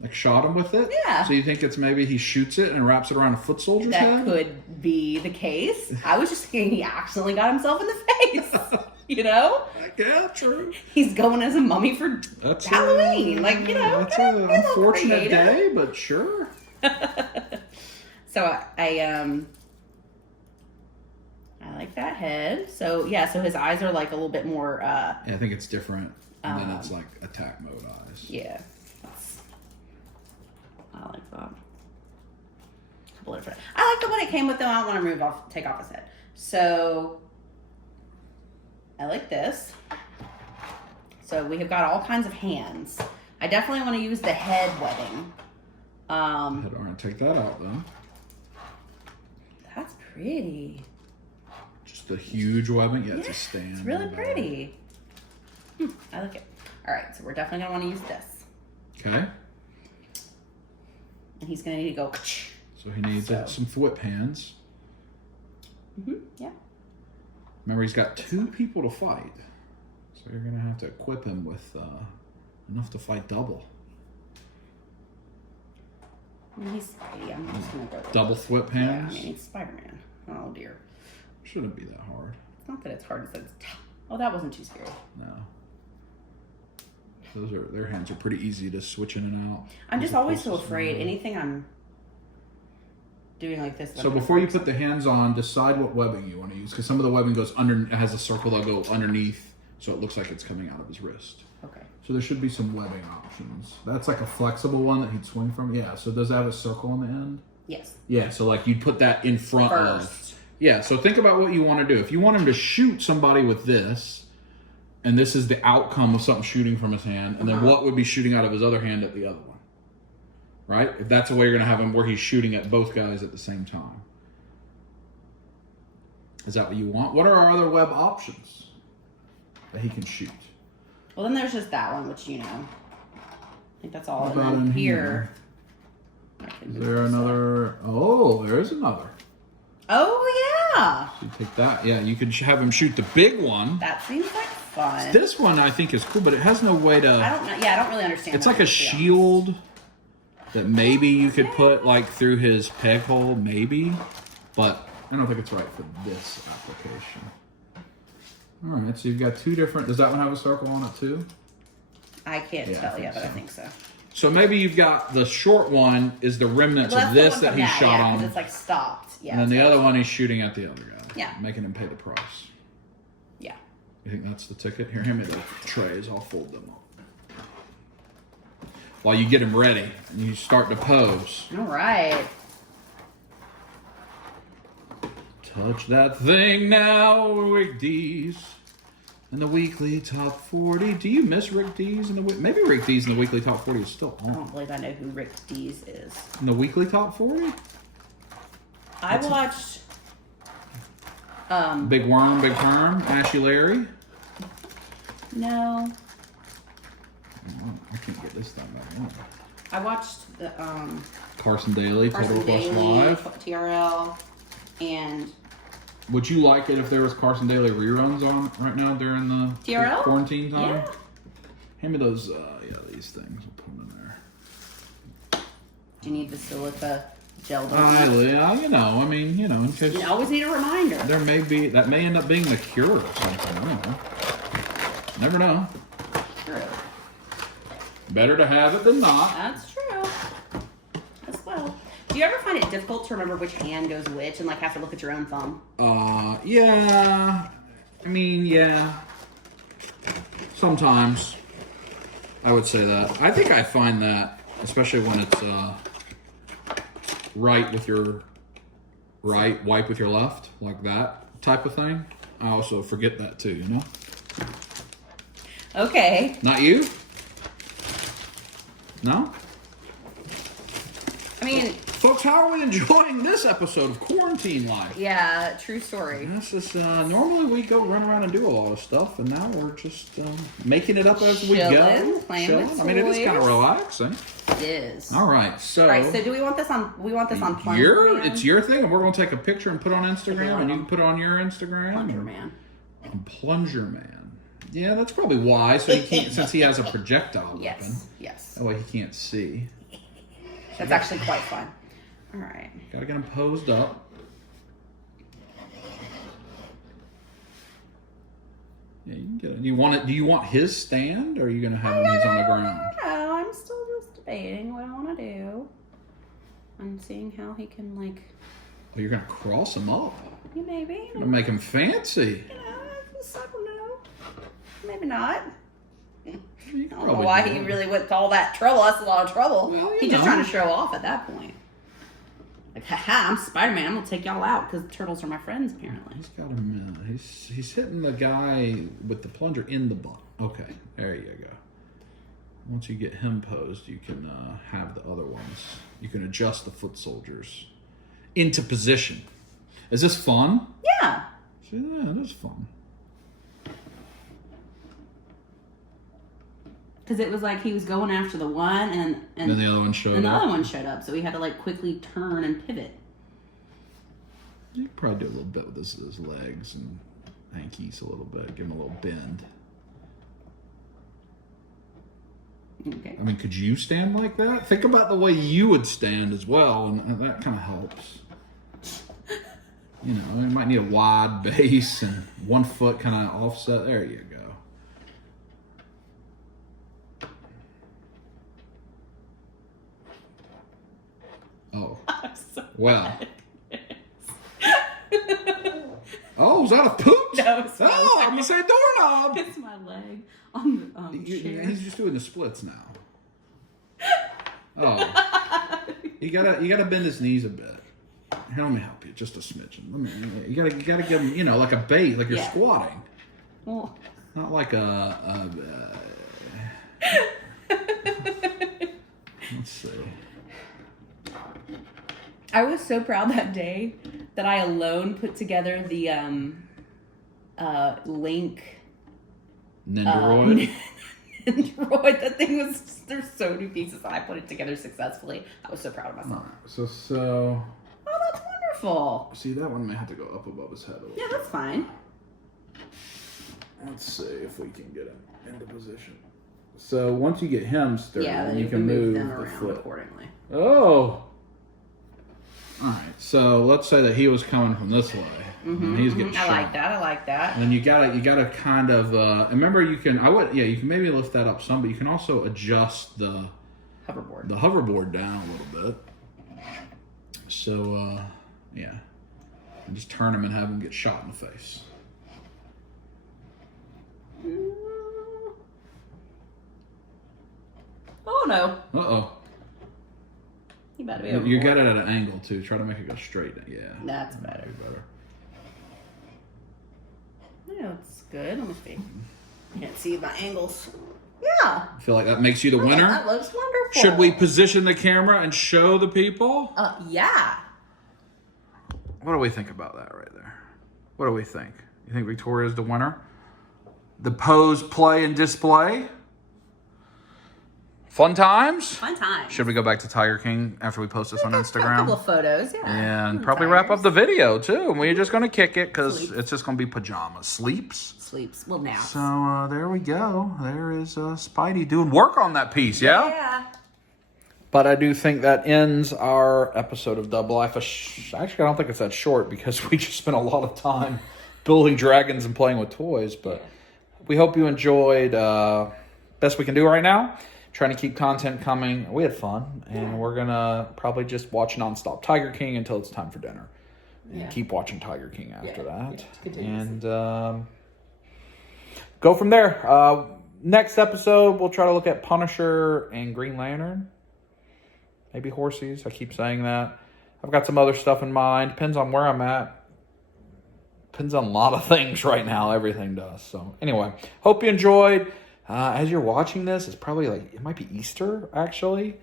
Like shot him with it? Yeah. So you think it's maybe he shoots it and wraps it around a foot soldier's head? that could be the case. I was just thinking he accidentally got himself in the face. You know? Yeah, true. He's going as a mummy for Halloween. Like, you know, That's be a an little unfortunate creative. day, but sure. So I like that head. So yeah, so his eyes are like a little bit more Yeah, I think it's different. And then it's like attack mode eyes. yeah. I like that. Couple different. I like the one it came with though. I don't want to take off his head. So I like this. So we have got all kinds of hands. I definitely want to use the head webbing. All right, take that out then. That's pretty. Just the huge webbing. Yeah, it's a stand. It's really pretty. I like it. All right, so we're definitely gonna want to use this, Okay. and he's gonna need to go. So he needs some whip hands. Yeah. Remember, he's got 2 people to fight. So you're going to have to equip him with enough to fight double. I mean, he's Spidey. I'm just gonna go. with Double this. whip Yeah, hands? I mean, he's Spider-Man. Oh dear. Shouldn't be that hard. Not that it's hard. It's oh, that wasn't too scary. No. Their hands are pretty easy to switch in and out. I'm just As always opposed so to afraid. some- Anything I'm doing like this. So before you put the hands on, decide what webbing you want to use, because some of the webbing goes under. It has a circle that go underneath, so it looks like it's coming out of his wrist. Okay. So there should be some webbing options. That's like a flexible one that he'd swing from. Yeah. So does it have a circle on the end? Yes. Yeah. So like you'd put that in front of. First. Yeah. So think about what you want to do. If you want him to shoot somebody with this, and this is the outcome of something shooting from his hand, and then what would be shooting out of his other hand at the other one? Right? If that's the way you're going to have him, where he's shooting at both guys at the same time. Is that what you want? What are our other web options that he can shoot? Well, then there's just that one, which you know. I think that's all. What And about then in here. Is there another? Oh, there is another. Oh yeah. So you take that. Yeah, you could have him shoot the big one. That seems like fun. This one I think is cool, but it has no way to. I don't know. Yeah, I don't really understand. It's that like a one, to be honest. shield that maybe you could put like through his peg hole, maybe, but I don't think it's right for this application. All right, so you've got 2 different. Does that one have a circle on it too? I can't Yeah, I tell think yet, but I so. think so. So maybe you've got the short one is the remnants Well, of that's this the one that from he shot yeah, 'cause on, it's like stopped. Yeah. and then the it's other like- one he's shooting at the other guy. Yeah. Making him pay the price. Yeah. You think that's the ticket? Here, hand me the trays. I'll fold them up. While you get him ready and you start to pose. All right. Touch that thing now, Rick D's. In the weekly top 40. Do you miss Rick D's in the maybe Rick D's in the weekly top 40 is still I on. don't believe I know who Rick Dees is. In the weekly top 40? I watched. Big Worm, Big Perm, Ashy Larry. No. I can't get this thing back on. I watched the Carson Daly, Total Carson Request Daly, Live. TRL, and Would you like it if there was Carson Daly reruns on right now during the TRL? quarantine time? Yeah. Hand me those, these things. I'll put them in there. do you need the silica gel? Yeah, I mean, in case You always need a reminder. there that may end up being the cure or something. I don't know. Never know. True. Better to have it than not. That's true. As well. Do you ever find it difficult to remember which hand goes which and like have to look at your own thumb? Yeah. I mean, yeah. Sometimes. I would say that. I think I find that, especially when it's right with your right, wipe with your left, like that type of thing. I also forget that too, you know? Okay. Not you? No? I mean, Folks, how are we enjoying this episode of Quarantine Life? yeah, true story. This is, normally we go run around and do a lot of stuff, and now we're just making it up as we Chilling, go. playing Chilling. with I mean, it is kind of toys. relaxing. It is. All right, so. All right, so do we want this on? We want this on Plunger Man? It's your thing, and we're gonna take a picture and put it on Instagram, Yeah. and you can put it on your Instagram. Plunger Man. Plunger Man. Yeah, that's probably why. So he can't, since he has a projectile weapon. Yes. That way he can't see. That's actually quite fun. All right. Gotta get him posed up. Yeah, you can get it. Do you want his stand, or are you gonna have him? He's on the ground. I don't know. I'm still just debating what I want to do. I'm seeing how he can like. Oh, you're gonna cross him up. Yeah, maybe. You're gonna make him fancy. You know, I just don't know. Maybe not. You I can don't know probably why do he it. really went to all that trouble. That's a lot of trouble. Well, He's just trying to show off at that point. Like, haha, I'm Spider-Man. I'm gonna take y'all out because turtles are my friends, apparently. He's got him. He's hitting the guy with the plunger in the butt. Okay, there you go. Once you get him posed, you can have the other ones. You can adjust the foot soldiers into position. Is this fun? Yeah. See, yeah, it is fun. Because it was like he was going after the one, and Then the other one showed and the up. other one showed up, so he had to like quickly turn and pivot. You could probably do a little bit with his legs and hankies a little bit. Give him a little bend. Okay. I mean, could you stand like that? Think about the way you would stand as well, and that kind of helps. You know, you might need a wide base and 1 foot kind of offset. There you go. Oh. Well. Oh, is that a pooch? No, it's my Oh, leg. I'm going to say doorknob. It's my leg on the chair. He's just doing the splits now. Oh. You gotta bend his knees a bit. Here, let me help you, just a smidgen. You gotta give him, like a bait, like you're Yeah. squatting. Well, Not like let's see. I was so proud that day that I alone put together the Link Nendoroid. Android. That thing was, there's so many pieces, and I put it together successfully. I was so proud of myself. So Oh, that's wonderful. see, that one may have to go up above his head a little. Yeah, that's fine. Let's see if we can get him into position. So once you get him stirred, Yeah, then you can move them the around foot. accordingly. Oh. All right. So let's say that he was coming from this way. And he's getting shot. I like that. And then you gotta kind of remember you can maybe lift that up some, but you can also adjust the hoverboard down a little bit. So and just turn him and have him get shot in the face. Oh no. Uh-oh. You better be You over. got it at an angle too. Try to make it go straight. Yeah. That's better. That'd be better. Yeah, it's good. Let me see. Can't see my angles. Yeah. I feel like that makes you the winner. That looks wonderful. Should we position the camera and show the people? Yeah. What do we think about that right there? What do we think? You think Victoria's the winner? The pose, play, and display? Fun times? Fun time. Should we go back to Tiger King after we post this on A couple Instagram? of photos, yeah. And probably wrap up the video too. And we're just going to kick it because it's just going to be pajamas. Sleeps. Well, now. So there we go. There is Spidey doing work on that piece, yeah? Yeah. But I do think that ends our episode of Dub Life. Actually, I don't think it's that short because we just spent a lot of time building dragons and playing with toys. But we hope you enjoyed. Best we can do right now. Trying to keep content coming. We had fun. And we're going to probably just watch nonstop Tiger King until it's time for dinner. And keep watching Tiger King after that. And go from there. Next episode, we'll try to look at Punisher and Green Lantern. Maybe Horsies. I keep saying that. I've got some other stuff in mind. Depends on where I'm at. Depends on a lot of things right now. Everything does. So anyway, hope you enjoyed. As you're watching this, it's probably it might be Easter, actually.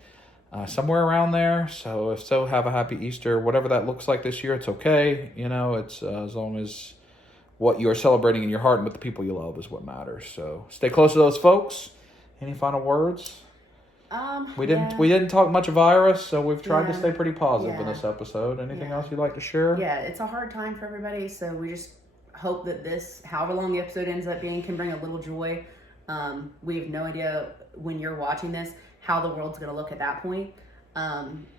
Somewhere around there. So if so, have a happy Easter. Whatever that looks like this year, it's okay. It's as long as what you are celebrating in your heart and with the people you love is what matters. So stay close to those folks. Any final words? We didn't talk much virus, so we've tried to Yeah. stay pretty positive in Yeah. this episode. Anything Yeah. else you'd like to share? Yeah, it's a hard time for everybody, so we just hope that this, however long the episode ends up being, can bring a little joy. We have no idea when you're watching this how the world's going to look at that point.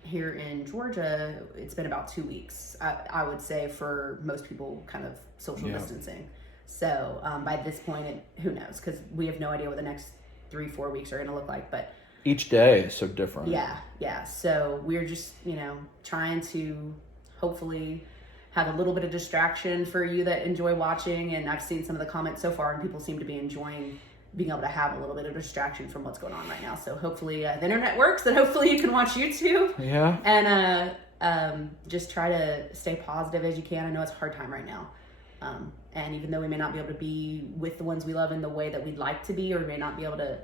Here in Georgia, it's been about 2 weeks, I would say, for most people, kind of social distancing. So by this point, who knows? Because we have no idea what the next 3-4 weeks are going to look like. But Each day is so different. yeah. So we're just, trying to hopefully have a little bit of distraction for you that enjoy watching. And I've seen some of the comments so far, and people seem to be enjoying being able to have a little bit of distraction from what's going on right now. So hopefully the internet works, and hopefully you can watch YouTube. Yeah. And just try to stay positive as you can. I know it's a hard time right now. And even though we may not be able to be with the ones we love in the way that we'd like to be, or we may not be able to,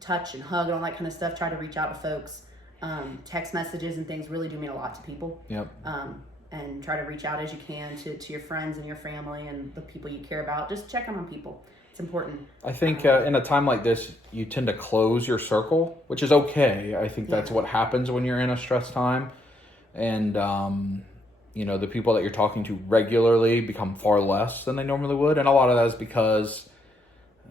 touch and hug and all that kind of stuff, try to reach out to folks. Text messages and things really do mean a lot to people. Yep. And try to reach out as you can to your friends and your family and the people you care about. Just check on people. It's important. I think in a time like this, you tend to close your circle, which is okay. I think that's what happens when you're in a stress time. And, the people that you're talking to regularly become far less than they normally would. And a lot of that is because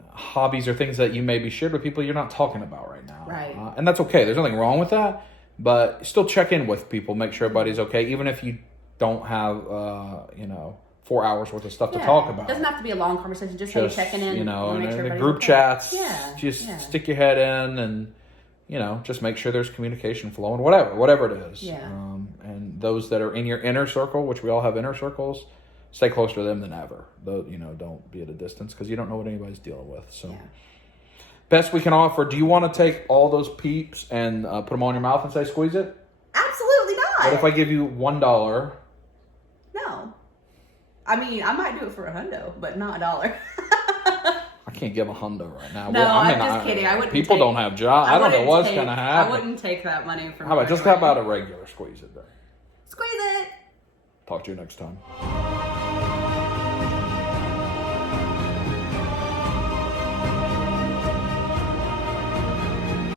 hobbies are things that you maybe shared with people you're not talking about right now. Right. And that's okay. There's nothing wrong with that. But still check in with people. Make sure everybody's okay. Even if you don't have, 4 hours worth of stuff to talk about. It doesn't have to be a long conversation. Just hey, checking in. In make the sure group okay. chats, Yeah. stick your head in and, just make sure there's communication flowing, whatever it is. Yeah. And those that are in your inner circle, which we all have inner circles, stay closer to them than ever. Don't be at a distance because you don't know what anybody's dealing with. So, best we can offer. Do you want to take all those peeps and put them on your mouth and say, squeeze it? Absolutely not. What if I give you $1? No. I mean, I might do it for $100, but not $1. I can't give $100 right now. No, I'm just kidding. I wouldn't. People don't have jobs. I don't know what's going to happen. I wouldn't take that money from. How about a regular squeeze it there? Squeeze it. Talk to you next time.